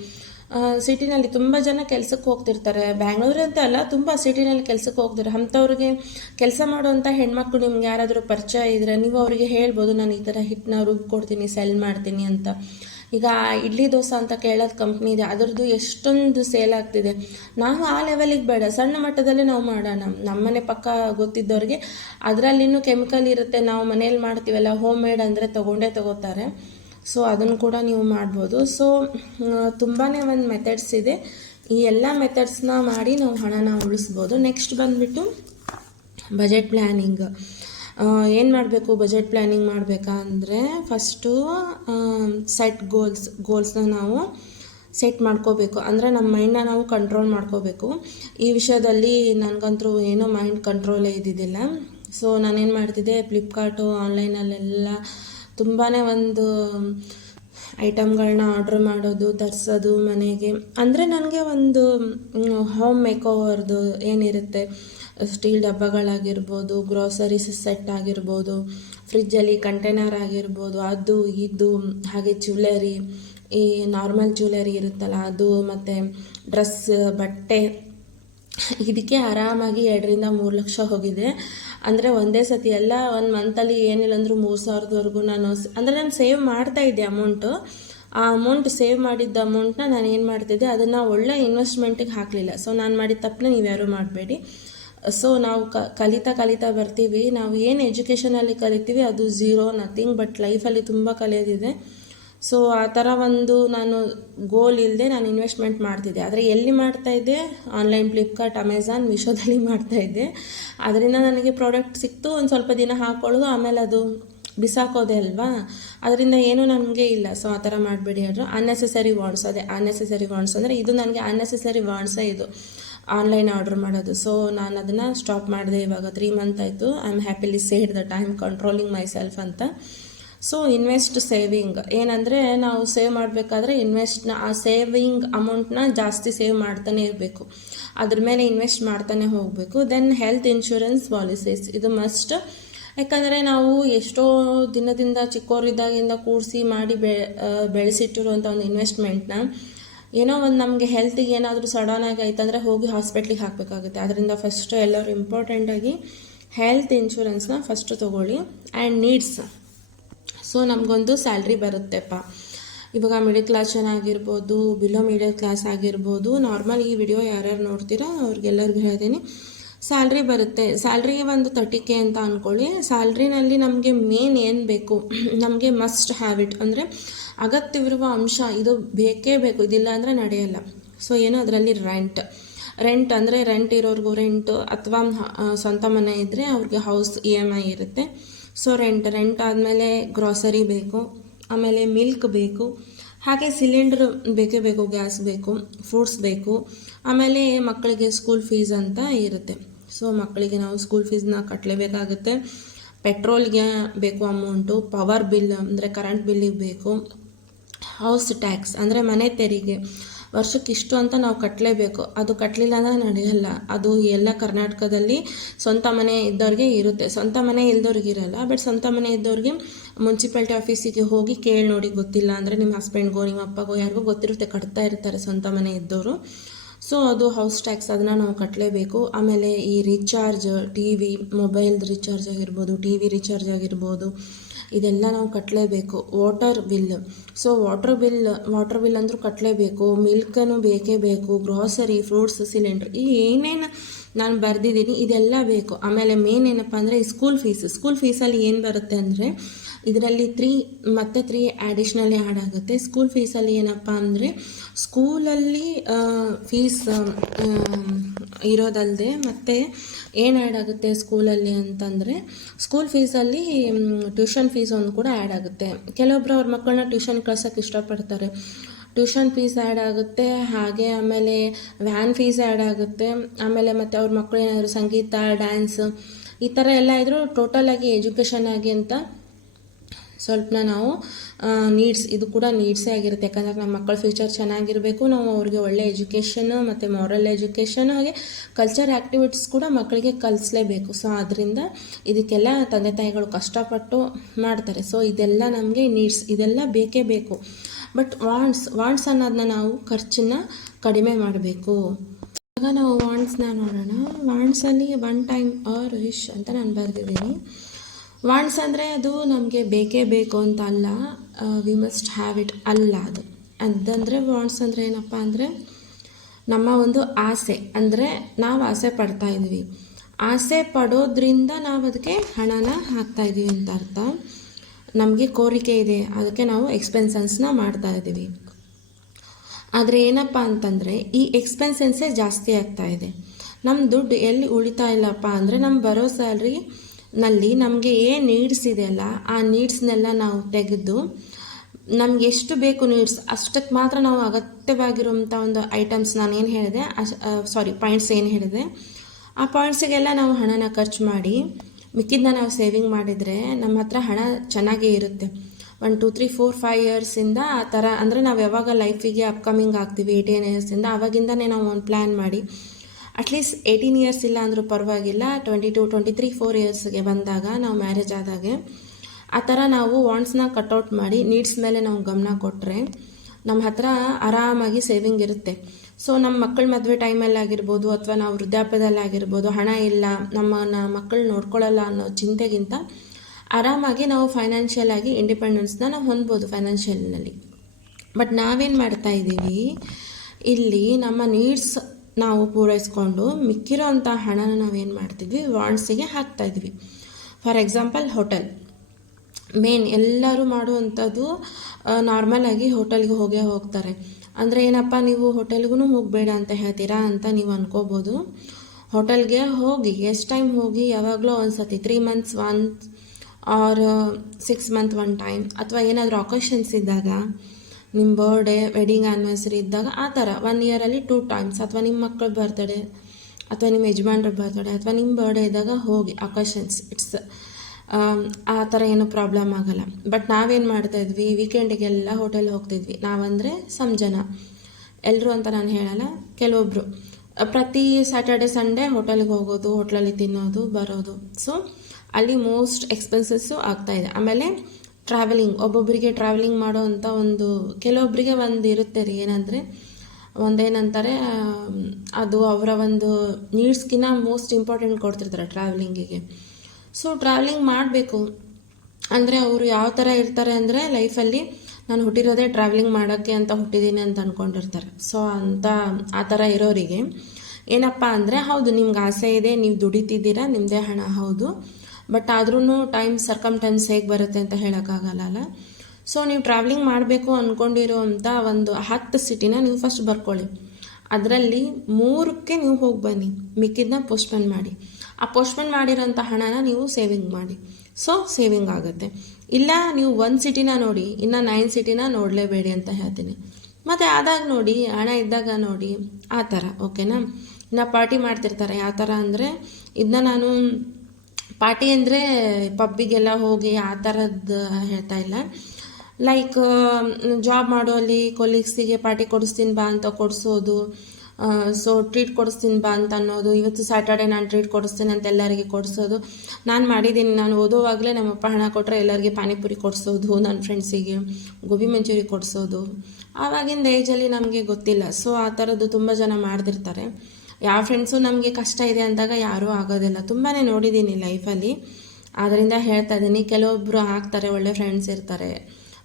ಸಿಟಿನಲ್ಲಿ ತುಂಬ ಜನ ಕೆಲಸಕ್ಕೆ ಹೋಗ್ತಿರ್ತಾರೆ. ಬ್ಯಾಂಗ್ಳೂರು ಅಂತ ಅಲ್ಲ, ತುಂಬ ಸಿಟಿನಲ್ಲಿ ಕೆಲಸಕ್ಕೆ ಹೋಗ್ತಾರೆ. ಅಂಥವ್ರಿಗೆ ಕೆಲಸ ಮಾಡುವಂಥ ಹೆಣ್ಮಕ್ಳು ನಿಮ್ಗೆ ಯಾರಾದರೂ ಪರಿಚಯ ಇದ್ದರೆ ನೀವು ಅವರಿಗೆ ಹೇಳ್ಬೋದು, ನಾನು ಈ ಥರ ಹಿಟ್ಟನ್ನ ರುಬ್ಕೊಡ್ತೀನಿ, ಸೆಲ್ ಮಾಡ್ತೀನಿ ಅಂತ. ಈಗ ಇಡ್ಲಿ ದೋಸೆ ಅಂತ ಕೇಳೋದು ಕಂಪ್ನಿ ಇದೆ, ಅದರದ್ದು ಎಷ್ಟೊಂದು ಸೇಲ್ ಆಗ್ತಿದೆ. ನಾವು ಆ ಲೆವೆಲಿಗೆ ಬೇಡ, ಸಣ್ಣ ಮಟ್ಟದಲ್ಲೇ ನಾವು ಮಾಡೋಣ. ನಮ್ಮನೆ ಪಕ್ಕ ಗೊತ್ತಿದ್ದವ್ರಿಗೆ ಅದರಲ್ಲಿನೂ ಕೆಮಿಕಲ್ ಇರುತ್ತೆ, ನಾವು ಮನೇಲಿ ಮಾಡ್ತೀವಲ್ಲ ಹೋಮ್ ಮೇಡ್ ಅಂದರೆ ತಗೋತಾರೆ. ಸೊ ಅದನ್ನು ಕೂಡ ನೀವು ಮಾಡ್ಬೋದು. ಸೊ ತುಂಬಾ ಒಂದು ಮೆಥಡ್ಸ್ ಇದೆ. ಈ ಎಲ್ಲ ಮೆಥಡ್ಸ್ನ ಮಾಡಿ ನಾವು ಹಣನ ಉಳಿಸ್ಬೋದು. ನೆಕ್ಸ್ಟ್ ಬಂದುಬಿಟ್ಟು ಬಜೆಟ್ ಪ್ಲ್ಯಾನಿಂಗ್. ಏನು ಮಾಡಬೇಕು ಬಜೆಟ್ ಪ್ಲ್ಯಾನಿಂಗ್ ಮಾಡಬೇಕಾ ಅಂದರೆ, ಫಸ್ಟು ಸೆಟ್ ಗೋಲ್ಸ್ನ ನಾವು ಸೆಟ್ ಮಾಡ್ಕೋಬೇಕು. ಅಂದರೆ ನಮ್ಮ ಮೈಂಡನ್ನ ನಾವು ಕಂಟ್ರೋಲ್ ಮಾಡ್ಕೋಬೇಕು. ಈ ವಿಷಯದಲ್ಲಿ ನನಗಂತೂ ಏನೋ ಮೈಂಡ್ ಕಂಟ್ರೋಲೇ ಇದ್ದಿದ್ದಿಲ್ಲ. ಸೊ ನಾನೇನು ಮಾಡ್ತಿದ್ದೆ, ಫ್ಲಿಪ್ಕಾರ್ಟು ಆನ್ಲೈನಲ್ಲೆಲ್ಲ ತುಂಬಾ ಒಂದು ಐಟಮ್ಗಳನ್ನ ಆರ್ಡ್ರ್ ಮಾಡೋದು, ತರಿಸೋದು ಮನೆಗೆ. ಅಂದರೆ ನನಗೆ ಒಂದು ಹೋಮ್ ಮೇಕೋವರ್ದು ಏನಿರುತ್ತೆ, ಸ್ಟೀಲ್ ಡಬ್ಬಗಳಾಗಿರ್ಬೋದು, ಗ್ರೋಸರೀಸ್ ಸೆಟ್ ಆಗಿರ್ಬೋದು, ಫ್ರಿಜ್ಜಲ್ಲಿ ಕಂಟೈನರ್ ಆಗಿರ್ಬೋದು, ಅದು ಇದು, ಹಾಗೆ ಜ್ಯುವೆಲರಿ, ಈ ನಾರ್ಮಲ್ ಜ್ಯುವೆಲರಿ ಇರುತ್ತಲ್ಲ ಅದು, ಮತ್ತು ಡ್ರೆಸ್, ಬಟ್ಟೆ, ಇದಕ್ಕೆ ಆರಾಮಾಗಿ 2-3 ಲಕ್ಷ ಹೋಗಿದೆ. ಅಂದರೆ ಒಂದೇ ಸತಿ ಎಲ್ಲ ಒಂದು ಮಂತಲ್ಲಿ ಏನಿಲ್ಲ ಅಂದರೂ 3,000ವರೆಗೂ ನಾನು ಸೇವ್ ಮಾಡ್ತಾಯಿದ್ದೆ ಅಮೌಂಟು. ಆ ಅಮೌಂಟ್ ಸೇವ್ ಮಾಡಿದ್ದ ಅಮೌಂಟ್ನ ನಾನು ಏನು ಮಾಡ್ತಿದ್ದೆ, ಅದನ್ನು ಒಳ್ಳೆ ಇನ್ವೆಸ್ಟ್ಮೆಂಟಿಗೆ ಹಾಕಲಿಲ್ಲ. ಸೊ ನಾನು ಮಾಡಿದ ತಪ್ಪನ್ನ ನೀವು ಯಾರೂ ಮಾಡಬೇಡಿ. ಸೊ ನಾವು ಕಲಿತಾ ಬರ್ತೀವಿ. ನಾವು ಏನು ಎಜುಕೇಷನಲ್ಲಿ ಕಲಿತೀವಿ ಅದು ಝೀರೋ, ನಥಿಂಗ್, ಬಟ್ ಲೈಫಲ್ಲಿ ತುಂಬ ಕಲಿಯೋದಿದೆ. ಸೊ ಆ ಥರ ಒಂದು ನಾನು ಗೋಲ್ ಇಲ್ಲದೆ ನಾನು ಇನ್ವೆಸ್ಟ್ಮೆಂಟ್ ಮಾಡ್ತಿದ್ದೆ. ಆದರೆ ಎಲ್ಲಿ ಮಾಡ್ತಾಯಿದ್ದೆ, ಆನ್ಲೈನ್ ಫ್ಲಿಪ್ಕಾರ್ಟ್, ಅಮೆಝಾನ್, ಮೀಶೋದಲ್ಲಿ ಮಾಡ್ತಾಯಿದ್ದೆ. ಅದರಿಂದ ನನಗೆ ಪ್ರಾಡಕ್ಟ್ ಸಿಕ್ತು, ಒಂದು ಸ್ವಲ್ಪ ದಿನ ಹಾಕ್ಕೊಳ್ಳೋದು, ಆಮೇಲೆ ಅದು ಬಿಸಾಕೋದೆ ಅಲ್ವಾ, ಅದರಿಂದ ಏನೂ ನನಗೆ ಇಲ್ಲ. ಸೊ ಆ ಥರ ಮಾಡಬೇಡಿ. ಅದು ಅನ್ನೆಸೆಸರಿ ವಾಂಟ್ಸ್, ಅದೇ ಅನ್ನೆಸೆಸರಿ ವಾಂಟ್ಸ್ ಅಂದರೆ ಇದು ನನಗೆ ಅನ್ನೆಸೆಸರಿ ವಾಂಟ್ಸೇ ಇದು ಆನ್ಲೈನ್ ಆರ್ಡ್ರ್ ಮಾಡೋದು. ಸೊ ನಾನು ಅದನ್ನು ಸ್ಟಾಪ್ ಮಾಡಿದೆ. ಇವಾಗ 3 ಮಂತ್ ಆಯಿತು. I am happily said that I am controlling my self ಅಂತ. ಸೊ ಇನ್ವೆಸ್ಟ್ ಸೇವಿಂಗ್ ಏನಂದರೆ, ನಾವು ಸೇವ್ ಮಾಡಬೇಕಾದ್ರೆ ಆ ಸೇವಿಂಗ್ ಅಮೌಂಟ್ನ ಜಾಸ್ತಿ ಸೇವ್ ಮಾಡ್ತಾನೆ ಇರಬೇಕು, ಅದ್ರ ಮೇಲೆ ಇನ್ವೆಸ್ಟ್ ಮಾಡ್ತಾನೆ ಹೋಗಬೇಕು. ದೆನ್ ಹೆಲ್ತ್ ಇನ್ಶೂರೆನ್ಸ್ ಪಾಲಿಸೀಸ್, ಇದು ಮಸ್ಟ್. ಯಾಕಂದರೆ ನಾವು ಎಷ್ಟೋ ದಿನದಿಂದ ಚಿಕ್ಕವರಿದ್ದಾಗಿಂದ ಕೂಡಿಸಿ ಮಾಡಿ ಬೆಳೆಸಿಟ್ಟಿರುವಂಥ ಒಂದು ಇನ್ವೆಸ್ಟ್ಮೆಂಟ್ನ ಏನೋ ಒಂದು ನಮಗೆ ಹೆಲ್ತಿಗೆ ಏನಾದರೂ ಸಡನ್ನಾಗಿ ಆಯ್ತಂದರೆ ಹೋಗಿ ಹಾಸ್ಪಿಟ್ಲಿಗೆ ಹಾಕಬೇಕಾಗುತ್ತೆ. ಅದರಿಂದ ಫಸ್ಟು ಎಲ್ಲರೂ ಇಂಪಾರ್ಟೆಂಟಾಗಿ ಹೆಲ್ತ್ ಇನ್ಶೂರೆನ್ಸ್ನ ಫಸ್ಟು ತೊಗೊಳ್ಳಿ. ಆ್ಯಂಡ್ ನೀಡ್ಸ್, ಸೊ ನಮಗೊಂದು ಸ್ಯಾಲ್ರಿ ಬರುತ್ತೆಪ್ಪ. ಇವಾಗ ಮಿಡಲ್ ಕ್ಲಾಸ್ ಜನ ಆಗಿರ್ಬೋದು, ಬಿಲೋ ಮಿಡಲ್ ಕ್ಲಾಸ್ ಆಗಿರ್ಬೋದು, ನಾರ್ಮಲ್ ಈ ವಿಡಿಯೋ ಯಾರ್ಯಾರು ನೋಡ್ತೀರಾ ಅವ್ರಿಗೆಲ್ಲರಿಗೂ ಹೇಳ್ತೀನಿ, ಸ್ಯಾಲ್ರಿ ಬರುತ್ತೆ. ಸ್ಯಾಲ್ರಿಗೆ ಒಂದು 30K ಅಂತ ಅಂದ್ಕೊಳ್ಳಿ. ಸ್ಯಾಲ್ರಿನಲ್ಲಿ ನಮಗೆ ಮೇನ್ ಏನು ಬೇಕು, ನಮಗೆ ಮಸ್ಟ್ ಹ್ಯಾವ್ ಇಟ್ ಅಂದರೆ ಅಗತ್ಯವಿರುವ ಅಂಶ, ಇದು ಬೇಕೇ ಬೇಕು, ಇದಿಲ್ಲ ಅಂದರೆ ನಡೆಯಲ್ಲ. ಸೊ ಏನು ಅದರಲ್ಲಿ ರೆಂಟ್ ಅಂದರೆ ರೆಂಟ್ ಇರೋರ್ಗೂ ರೆಂಟು, ಅಥವಾ ಸ್ವಂತ ಮನೆ ಇದ್ದರೆ ಅವ್ರಿಗೆ ಹೌಸ್ EMI ಇರುತ್ತೆ. ಸೊ ರೆಂಟ್ ಆದಮೇಲೆ ಗ್ರಾಸರಿ ಬೇಕು, ಆಮೇಲೆ ಮಿಲ್ಕ್ ಬೇಕು, ಹಾಗೆ ಸಿಲಿಂಡ್ರ್ ಬೇಕೇ ಬೇಕು, ಗ್ಯಾಸ್ ಬೇಕು, ಫ್ರೂಟ್ಸ್ ಬೇಕು, ಆಮೇಲೆ ಮಕ್ಕಳಿಗೆ ಸ್ಕೂಲ್ ಫೀಸ್ ಅಂತ ಇರುತ್ತೆ. ಸೊ ಮಕ್ಕಳಿಗೆ ನಾವು ಸ್ಕೂಲ್ ಫೀಸ್ನ ಕಟ್ಟಲೇಬೇಕಾಗುತ್ತೆ. ಪೆಟ್ರೋಲ್ಗೆ ಬೇಕು ಅಮೌಂಟು, ಪವರ್ ಬಿಲ್ ಅಂದರೆ ಕರೆಂಟ್ ಬಿಲ್ಲಿಗೆ ಬೇಕು, ಹೌಸ್ ಟ್ಯಾಕ್ಸ್ ಅಂದರೆ ಮನೆ ತೆರಿಗೆ ವರ್ಷಕ್ಕೆ ಇಷ್ಟು ಅಂತ ನಾವು ಕಟ್ಟಲೇಬೇಕು. ಅದು ಕಟ್ಟಲಿಲ್ಲ ಅಂದರೆ ನಡೆಯಲ್ಲ. ಅದು ಎಲ್ಲ ಕರ್ನಾಟಕದಲ್ಲಿ ಸ್ವಂತ ಮನೆ ಇದ್ದವ್ರಿಗೆ ಇರುತ್ತೆ, ಸ್ವಂತ ಮನೆ ಇಲ್ದವ್ರಿಗೆ ಇರಲ್ಲ. ಬಟ್ ಸ್ವಂತ ಮನೆ ಇದ್ದವ್ರಿಗೆ ಮುನ್ಸಿಪಾಲ್ಟಿ ಆಫೀಸಿಗೆ ಹೋಗಿ ಕೇಳಿ ನೋಡಿ, ಗೊತ್ತಿಲ್ಲ ಅಂದರೆ ನಿಮ್ಮ ಹಸ್ಬೆಂಡ್ಗೋ ನಿಮ್ಮ ಅಪ್ಪಗೋ ಯಾರಿಗೋ ಗೊತ್ತಿರುತ್ತೆ, ಕಟ್ತಾ ಇರ್ತಾರೆ ಸ್ವಂತ ಮನೆ ಇದ್ದವರು. ಸೊ ಅದು ಹೌಸ್ ಟ್ಯಾಕ್ಸ್, ಅದನ್ನು ನಾವು ಕಟ್ಟಲೇಬೇಕು. ಆಮೇಲೆ ಈ ರೀಚಾರ್ಜ್, TV ಮೊಬೈಲ್ ರೀಚಾರ್ಜ್ ಆಗಿರ್ಬೋದು, TV ರೀಚಾರ್ಜ್ ಆಗಿರ್ಬೋದು, ಇದೆಲ್ಲ ನಾವು ಕಟ್ಟಲೇಬೇಕು. Water bill, so water bill ಅಂದರೂ ಕಟ್ಟಲೇಬೇಕು. ಮಿಲ್ಕನ್ನು ಬೇಕೇ ಬೇಕು, ಗ್ರಾಸರಿ, ಫ್ರೂಟ್ಸ್, ಸಿಲಿಂಡ್ರ್, ಈ ಏನೇನು ನಾನು ಬರೆದಿದ್ದೀನಿ ಇದೆಲ್ಲ ಬೇಕು. ಆಮೇಲೆ ಮೇನ್ ಏನಪ್ಪ ಅಂದರೆ ಈ ಸ್ಕೂಲ್ ಫೀಸಲ್ಲಿ ಏನು ಬರುತ್ತೆ ಅಂದರೆ, ಇದರಲ್ಲಿ 3 ಅಡಿಷ್ನಲಿ ಆ್ಯಡ್ ಆಗುತ್ತೆ. ಸ್ಕೂಲ್ ಫೀಸಲ್ಲಿ ಏನಪ್ಪ ಅಂದರೆ, ಸ್ಕೂಲಲ್ಲಿ ಫೀಸ್ ಇರೋದಲ್ಲದೆ ಮತ್ತು ಏನು ಆ್ಯಡ್ ಆಗುತ್ತೆ ಸ್ಕೂಲಲ್ಲಿ ಅಂತಂದರೆ, ಸ್ಕೂಲ್ ಫೀಸಲ್ಲಿ ಟ್ಯೂಷನ್ ಫೀಸ್ ಒಂದು ಕೂಡ ಆ್ಯಡ್ ಆಗುತ್ತೆ. ಕೆಲವೊಬ್ಬರು ಅವ್ರ ಮಕ್ಕಳನ್ನ ಟ್ಯೂಷನ್ ಕಳ್ಸೋಕ್ಕೆ ಇಷ್ಟಪಡ್ತಾರೆ, ಟ್ಯೂಷನ್ ಫೀಸ್ ಆ್ಯಡ್ ಆಗುತ್ತೆ. ಹಾಗೆ ಆಮೇಲೆ ವ್ಯಾನ್ ಫೀಸ್ ಆ್ಯಡ್ ಆಗುತ್ತೆ. ಆಮೇಲೆ ಮತ್ತು ಅವ್ರ ಮಕ್ಕಳು ಏನಾದರೂ ಸಂಗೀತ, ಡ್ಯಾನ್ಸ್ ಈ ಥರ ಎಲ್ಲ ಇದ್ದರೂ ಟೋಟಲಾಗಿ ಎಜುಕೇಷನ್ ಆಗಿ ಅಂತ ಸ್ವಲ್ಪನ ನಾವು ನೀಡ್ಸ್, ಇದು ಕೂಡ ನೀಡ್ಸೇ ಆಗಿರುತ್ತೆ. ಯಾಕಂದರೆ ನಮ್ಮ ಮಕ್ಕಳ ಫ್ಯೂಚರ್ ಚೆನ್ನಾಗಿರಬೇಕು, ನಾವು ಅವ್ರಿಗೆ ಒಳ್ಳೆ ಎಜುಕೇಷನ್ ಮತ್ತು ಮಾರಲ್ ಎಜುಕೇಷನ್ ಹಾಗೆ ಕಲ್ಚರ್ ಆ್ಯಕ್ಟಿವಿಟೀಸ್ ಕೂಡ ಮಕ್ಕಳಿಗೆ ಕಲಿಸ್ಲೇಬೇಕು. ಸೊ ಅದರಿಂದ ಇದಕ್ಕೆಲ್ಲ ತಂದೆ ತಾಯಿಗಳು ಕಷ್ಟಪಟ್ಟು ಮಾಡ್ತಾರೆ. ಸೊ ಇದೆಲ್ಲ ನಮಗೆ ನೀಡ್ಸ್, ಇದೆಲ್ಲ ಬೇಕೇ ಬೇಕು. ಬಟ್ ವಾಂಟ್ಸ್ ಅನ್ನೋದನ್ನ ನಾವು ಖರ್ಚನ್ನ ಕಡಿಮೆ ಮಾಡಬೇಕು. ಇವಾಗ ನಾವು ವಾಂಟ್ಸ್ನ ನೋಡೋಣ. ವಾಂಟ್ಸಲ್ಲಿ ಒನ್ ಟೈಮ್ ಆರ್ ವಿಶ್ ಅಂತ ನಾನು ಬರೆದಿದ್ದೀನಿ. ವಾಂಟ್ಸ್ ಅಂದರೆ ಅದು ನಮಗೆ ಬೇಕೇ ಬೇಕು ಅಂತ ಅಲ್ಲ, ವಿ ಮಸ್ಟ್ ಹ್ಯಾವ್ ಇಟ್ ಅಲ್ಲ. ಅದಂದರೆ ವಾಂಟ್ಸ್ ಅಂದರೆ ಏನಪ್ಪ ಅಂದರೆ ನಮ್ಮ ಒಂದು ಆಸೆ, ಅಂದರೆ ನಾವು ಆಸೆ ಪಡ್ತಾ ಇದ್ವಿ, ಆಸೆ ಪಡೋದ್ರಿಂದ ನಾವು ಅದಕ್ಕೆ ಹಣನ ಹಾಕ್ತಾಯಿದ್ದೀವಿ ಅಂತ ಅರ್ಥ. ನಮಗೆ ಕೋರಿಕೆ ಇದೆ, ಅದಕ್ಕೆ ನಾವು ಎಕ್ಸ್ಪೆನ್ಸನ್ಸ್ನ ಮಾಡ್ತಾ ಇದ್ದೀವಿ. ಆದರೆ ಏನಪ್ಪ ಅಂತಂದರೆ ಈ ಎಕ್ಸ್ಪೆನ್ಸನ್ಸೇ ಜಾಸ್ತಿ ಆಗ್ತಾ ಇದೆ. ನಮ್ಮ ದುಡ್ಡು ಎಲ್ಲಿ ಉಳಿತಾ ಇಲ್ಲಪ್ಪ ಅಂದರೆ ನಮ್ಮ ಬರೋ ಸ್ಯಾಲ್ರಿನಲ್ಲಿ ನಮಗೆ ಏನು ನೀಡ್ಸ್ ಇದೆಯಲ್ಲ ಆ ನೀಡ್ಸ್ನೆಲ್ಲ ನಾವು ತೆಗೆದು ನಮ್ಗೆ ಎಷ್ಟು ಬೇಕು ನೀಡ್ಸ್ ಅಷ್ಟಕ್ಕೆ ಮಾತ್ರ ನಾವು ಅಗತ್ಯವಾಗಿರುವಂಥ ಒಂದು ಐಟಮ್ಸ್ ನಾನು ಏನು ಹೇಳಿದೆ ಪಾಯಿಂಟ್ಸ್ ಏನು ಹೇಳಿದೆ ಆ ಪಾಯಿಂಟ್ಸಿಗೆಲ್ಲ ನಾವು ಹಣನ ಖರ್ಚು ಮಾಡಿ ಮಿಕ್ಕಿದ್ದನ್ನ ನಾವು ಸೇವಿಂಗ್ ಮಾಡಿದರೆ ನಮ್ಮ ಹತ್ರ ಹಣ ಚೆನ್ನಾಗೇ ಇರುತ್ತೆ. 1 2 3 4 5 ಇಯರ್ಸಿಂದ ಆ ಥರ, ಅಂದರೆ ನಾವು ಯಾವಾಗ ಲೈಫಿಗೆ ಅಪ್ಕಮಿಂಗ್ ಆಗ್ತೀವಿ 18 ಇಯರ್ಸಿಂದ, ಆವಾಗಿಂದನೇ ನಾವು ಒಂದು ಪ್ಲ್ಯಾನ್ ಮಾಡಿ ಅಟ್ಲೀಸ್ಟ್ 18 ಇಯರ್ಸ್ ಇಲ್ಲ ಅಂದರೂ ಪರವಾಗಿಲ್ಲ 22 23 4 ಇಯರ್ಸ್ಗೆ ಬಂದಾಗ ನಾವು ಮ್ಯಾರೇಜ್ ಆದಾಗೆ ಆ ಥರ ನಾವು ವಾಂಟ್ಸ್ನ ಕಟ್ಔಟ್ ಮಾಡಿ ನೀಡ್ಸ್ ಮೇಲೆ ನಾವು ಗಮನ ಕೊಟ್ಟರೆ ನಮ್ಮ ಹತ್ರ ಆರಾಮಾಗಿ ಸೇವಿಂಗ್ ಇರುತ್ತೆ. ಸೊ ನಮ್ಮ ಮಕ್ಕಳ ಮದುವೆ ಟೈಮಲ್ಲಿ ಆಗಿರ್ಬೋದು ಅಥವಾ ನಾವು ವೃದ್ಧಾಪ್ಯದಲ್ಲಿ ಆಗಿರ್ಬೋದು, ಹಣ ಇಲ್ಲ, ನಮ್ಮನ್ನ ಮಕ್ಕಳು ನೋಡ್ಕೊಳ್ಳಲ್ಲ ಅನ್ನೋ ಚಿಂತೆಗಿಂತ ಆರಾಮಾಗಿ ನಾವು ಫೈನಾನ್ಷಿಯಲ್ ಆಗಿ ಇಂಡಿಪೆಂಡೆನ್ಸ್ನ ನಾವು ಹೊಂದ್ಬೋದು ಫೈನಾನ್ಷಿಯಲ್ನಲ್ಲಿ. ಬಟ್ ನಾವೇನು ಮಾಡ್ತಾ ಇದ್ದೀವಿ, ಇಲ್ಲಿ ನಮ್ಮ ನೀಡ್ಸ್ ನಾವು ಪೂರೈಸ್ಕೊಂಡು ಮಿಕ್ಕಿರೋ ಅಂಥ ಹಣನ ನಾವೇನು ಮಾಡ್ತಿದ್ವಿ, ವಾಂಟ್ಸಿಗೆ ಹಾಕ್ತಾಯಿದ್ವಿ. ಫಾರ್ ಎಕ್ಸಾಂಪಲ್ ಹೋಟೆಲ್ ಮೇನ್ ಎಲ್ಲರೂ ಮಾಡುವಂಥದ್ದು, ನಾರ್ಮಲಾಗಿ ಹೋಟೆಲ್ಗೆ ಹೋಗ್ತಾರೆ. ಅಂದರೆ ಏನಪ್ಪ ನೀವು ಹೋಟೆಲ್ಗೂ ಹೋಗಬೇಡ ಅಂತ ಹೇಳ್ತೀರಾ ಅಂತ ನೀವು ಅನ್ಕೋಬೋದು. ಹೋಟೆಲ್ಗೆ ಹೋಗಿ, ಎಷ್ಟು ಟೈಮ್ ಹೋಗಿ, ಯಾವಾಗಲೂ ಒಂದು ಸತಿ 3 months once or 6 months one time, ಅಥವಾ ಏನಾದರೂ ಅಕೇಷನ್ಸ್ ಇದ್ದಾಗ, ನಿಮ್ಮ ಬರ್ಡೇ, ವೆಡ್ಡಿಂಗ್ ಆ್ಯನಿವರ್ಸರಿ ಇದ್ದಾಗ ಆ ಥರ 1 yearಲ್ಲಿ 2 times, ಅಥವಾ ನಿಮ್ಮ ಮಕ್ಕಳ ಬರ್ತಡೇ ಅಥವಾ ನಿಮ್ಮ ಯಜಮಾನ್ರ ಬರ್ತಡೇ ಅಥವಾ ನಿಮ್ಮ ಬರ್ಡೇ ಇದ್ದಾಗ ಹೋಗಿ ಅಕೇಷನ್ಸ್. ಇಟ್ಸ್ ಆ ಥರ ಏನೂ ಪ್ರಾಬ್ಲಮ್ ಆಗೋಲ್ಲ. ಬಟ್ ನಾವೇನು ಮಾಡ್ತಾಯಿದ್ವಿ, ವೀಕೆಂಡಿಗೆಲ್ಲ ಹೋಟೆಲ್ ಹೋಗ್ತಿದ್ವಿ. ನಾವಂದರೆ ಸಮ್ ಜನ, ಎಲ್ಲರೂ ಅಂತ ನಾನು ಹೇಳಲ್ಲ, ಕೆಲವೊಬ್ಬರು ಪ್ರತಿ ಸ್ಯಾಟರ್ಡೆ ಸಂಡೇ ಹೋಟೆಲ್ಗೆ ಹೋಗೋದು, ಹೋಟ್ಲಲ್ಲಿ ತಿನ್ನೋದು ಬರೋದು. ಸೊ ಅಲ್ಲಿ ಮೋಸ್ಟ್ ಎಕ್ಸ್ಪೆನ್ಸಸ್ಸು ಆಗ್ತಾಯಿದೆ. ಆಮೇಲೆ ಟ್ರಾವೆಲಿಂಗ್, ಒಬ್ಬೊಬ್ಬರಿಗೆ ಟ್ರಾವೆಲಿಂಗ್ ಮಾಡೋ ಅಂಥ ಒಂದು, ಕೆಲವೊಬ್ಬರಿಗೆ ಒಂದು ಇರುತ್ತೆ ರೀ, ಏನಂದರೆ ಒಂದೇನಂತಾರೆ, ಅದು ಅವರ ಒಂದು ನೀಡ್ಸ್ಗಿನ್ನ ಮೋಸ್ಟ್ ಇಂಪಾರ್ಟೆಂಟ್ ಕೊಡ್ತಿರ್ತಾರೆ ಟ್ರಾವೆಲಿಂಗಿಗೆ. ಸೊ ಟ್ರಾವೆಲಿಂಗ್ ಮಾಡಬೇಕು ಅಂದರೆ ಅವರು ಯಾವ ಥರ ಇರ್ತಾರೆ ಅಂದರೆ, ಲೈಫಲ್ಲಿ ನಾನು ಹುಟ್ಟಿರೋದೇ ಟ್ರಾವೆಲಿಂಗ್ ಮಾಡೋಕ್ಕೆ ಅಂತ ಹುಟ್ಟಿದ್ದೀನಿ ಅಂತ ಅಂದ್ಕೊಂಡಿರ್ತಾರೆ. ಸೊ ಆ ಥರ ಇರೋರಿಗೆ ಏನಪ್ಪ ಅಂದರೆ, ಹೌದು ನಿಮ್ಗೆ ಆಸೆ ಇದೆ, ನೀವು ದುಡಿತಿದ್ದೀರಾ, ನಿಮ್ಮದೇ ಹಣ ಹೌದು, ಬಟ್ ಆದ್ರೂ ಸರ್ಕಮ್ಟೈಮ್ಸ್ ಹೇಗೆ ಬರುತ್ತೆ ಅಂತ ಹೇಳೋಕ್ಕಾಗಲ್ಲ. ಸೊ ನೀವು ಟ್ರಾವೆಲಿಂಗ್ ಮಾಡಬೇಕು ಅಂದ್ಕೊಂಡಿರೋವಂಥ ಒಂದು 10 ಸಿಟಿನ ನೀವು ಫಸ್ಟ್ ಬರ್ಕೊಳ್ಳಿ. ಅದರಲ್ಲಿ 3ಕ್ಕೆ ನೀವು ಹೋಗಿ ಬನ್ನಿ, ಮಿಕ್ಕಿದ್ದನ್ನ ಪೋಸ್ಟ್ಪೋನ್ ಮಾಡಿ. ಆ ಪೋಸ್ಟ್ಪೋನ್ ಮಾಡಿರೋಂಥ ಹಣನ ನೀವು ಸೇವಿಂಗ್ ಮಾಡಿ. ಸೊ ಸೇವಿಂಗ್ ಆಗುತ್ತೆ. ಇಲ್ಲ ನೀವು 1 ಸಿಟಿನ ನೋಡಿ, ಇನ್ನು 9 ಸಿಟಿನ ನೋಡಲೇಬೇಡಿ ಅಂತ ಹೇಳ್ತೀನಿ. ಮತ್ತು ಆದಾಗ ನೋಡಿ, ಹಣ ಇದ್ದಾಗ ನೋಡಿ, ಆ ಥರ. ಓಕೆನಾ? ಇನ್ನು ಪಾರ್ಟಿ ಮಾಡ್ತಿರ್ತಾರೆ, ಯಾವ ಥರ ಅಂದರೆ, ಇದನ್ನ ನಾನು ಪಾರ್ಟಿ ಅಂದರೆ ಪಬ್ಬಿಗೆಲ್ಲ ಹೋಗಿ ಆ ಥರದ್ದು ಹೇಳ್ತಾ ಇಲ್ಲ. ಲೈಕ್ ಜಾಬ್ ಮಾಡೋ ಅಲ್ಲಿ ಕೊಲೀಗ್ಸಿಗೆ ಪಾರ್ಟಿ ಕೊಡಿಸ್ತೀನಿ ಬಾ ಅಂತ ಕೊಡಿಸೋದು, ಸೊ ಟ್ರೀಟ್ ಕೊಡಿಸ್ತೀನಿ ಬಾ ಅಂತ ಅನ್ನೋದು, ಇವತ್ತು ಸ್ಯಾಟರ್ಡೆ ನಾನು ಟ್ರೀಟ್ ಕೊಡಿಸ್ತೀನಿ ಅಂತ ಎಲ್ಲರಿಗೆ ಕೊಡಿಸೋದು. ನಾನು ಮಾಡಿದ್ದೀನಿ, ನಾನು ಓದೋವಾಗಲೇ ನಮ್ಮಪ್ಪ ಹಣ ಕೊಟ್ಟರೆ ಎಲ್ಲರಿಗೆ ಪಾನಿಪುರಿ ಕೊಡಿಸೋದು, ನನ್ನ ಫ್ರೆಂಡ್ಸಿಗೆ ಗೋಬಿ ಮಂಚೂರಿ ಕೊಡಿಸೋದು. ಆವಾಗಿಂದ ಏಜಲ್ಲಿ ನಮಗೆ ಗೊತ್ತಿಲ್ಲ. ಸೊ ಆ ಥರದ್ದು ತುಂಬ ಜನ ಮಾಡ್ತಿರ್ತಾರೆ. ಯಾವ ಫ್ರೆಂಡ್ಸು ನಮಗೆ ಕಷ್ಟ ಇದೆ ಅಂದಾಗ ಯಾರೂ ಆಗೋದಿಲ್ಲ, ತುಂಬಾ ನೋಡಿದ್ದೀನಿ ಲೈಫಲ್ಲಿ. ಆದ್ದರಿಂದ ಹೇಳ್ತಾ ಇದ್ದೀನಿ, ಕೆಲವೊಬ್ಬರು ಆಗ್ತಾರೆ, ಒಳ್ಳೆ ಫ್ರೆಂಡ್ಸ್ ಇರ್ತಾರೆ,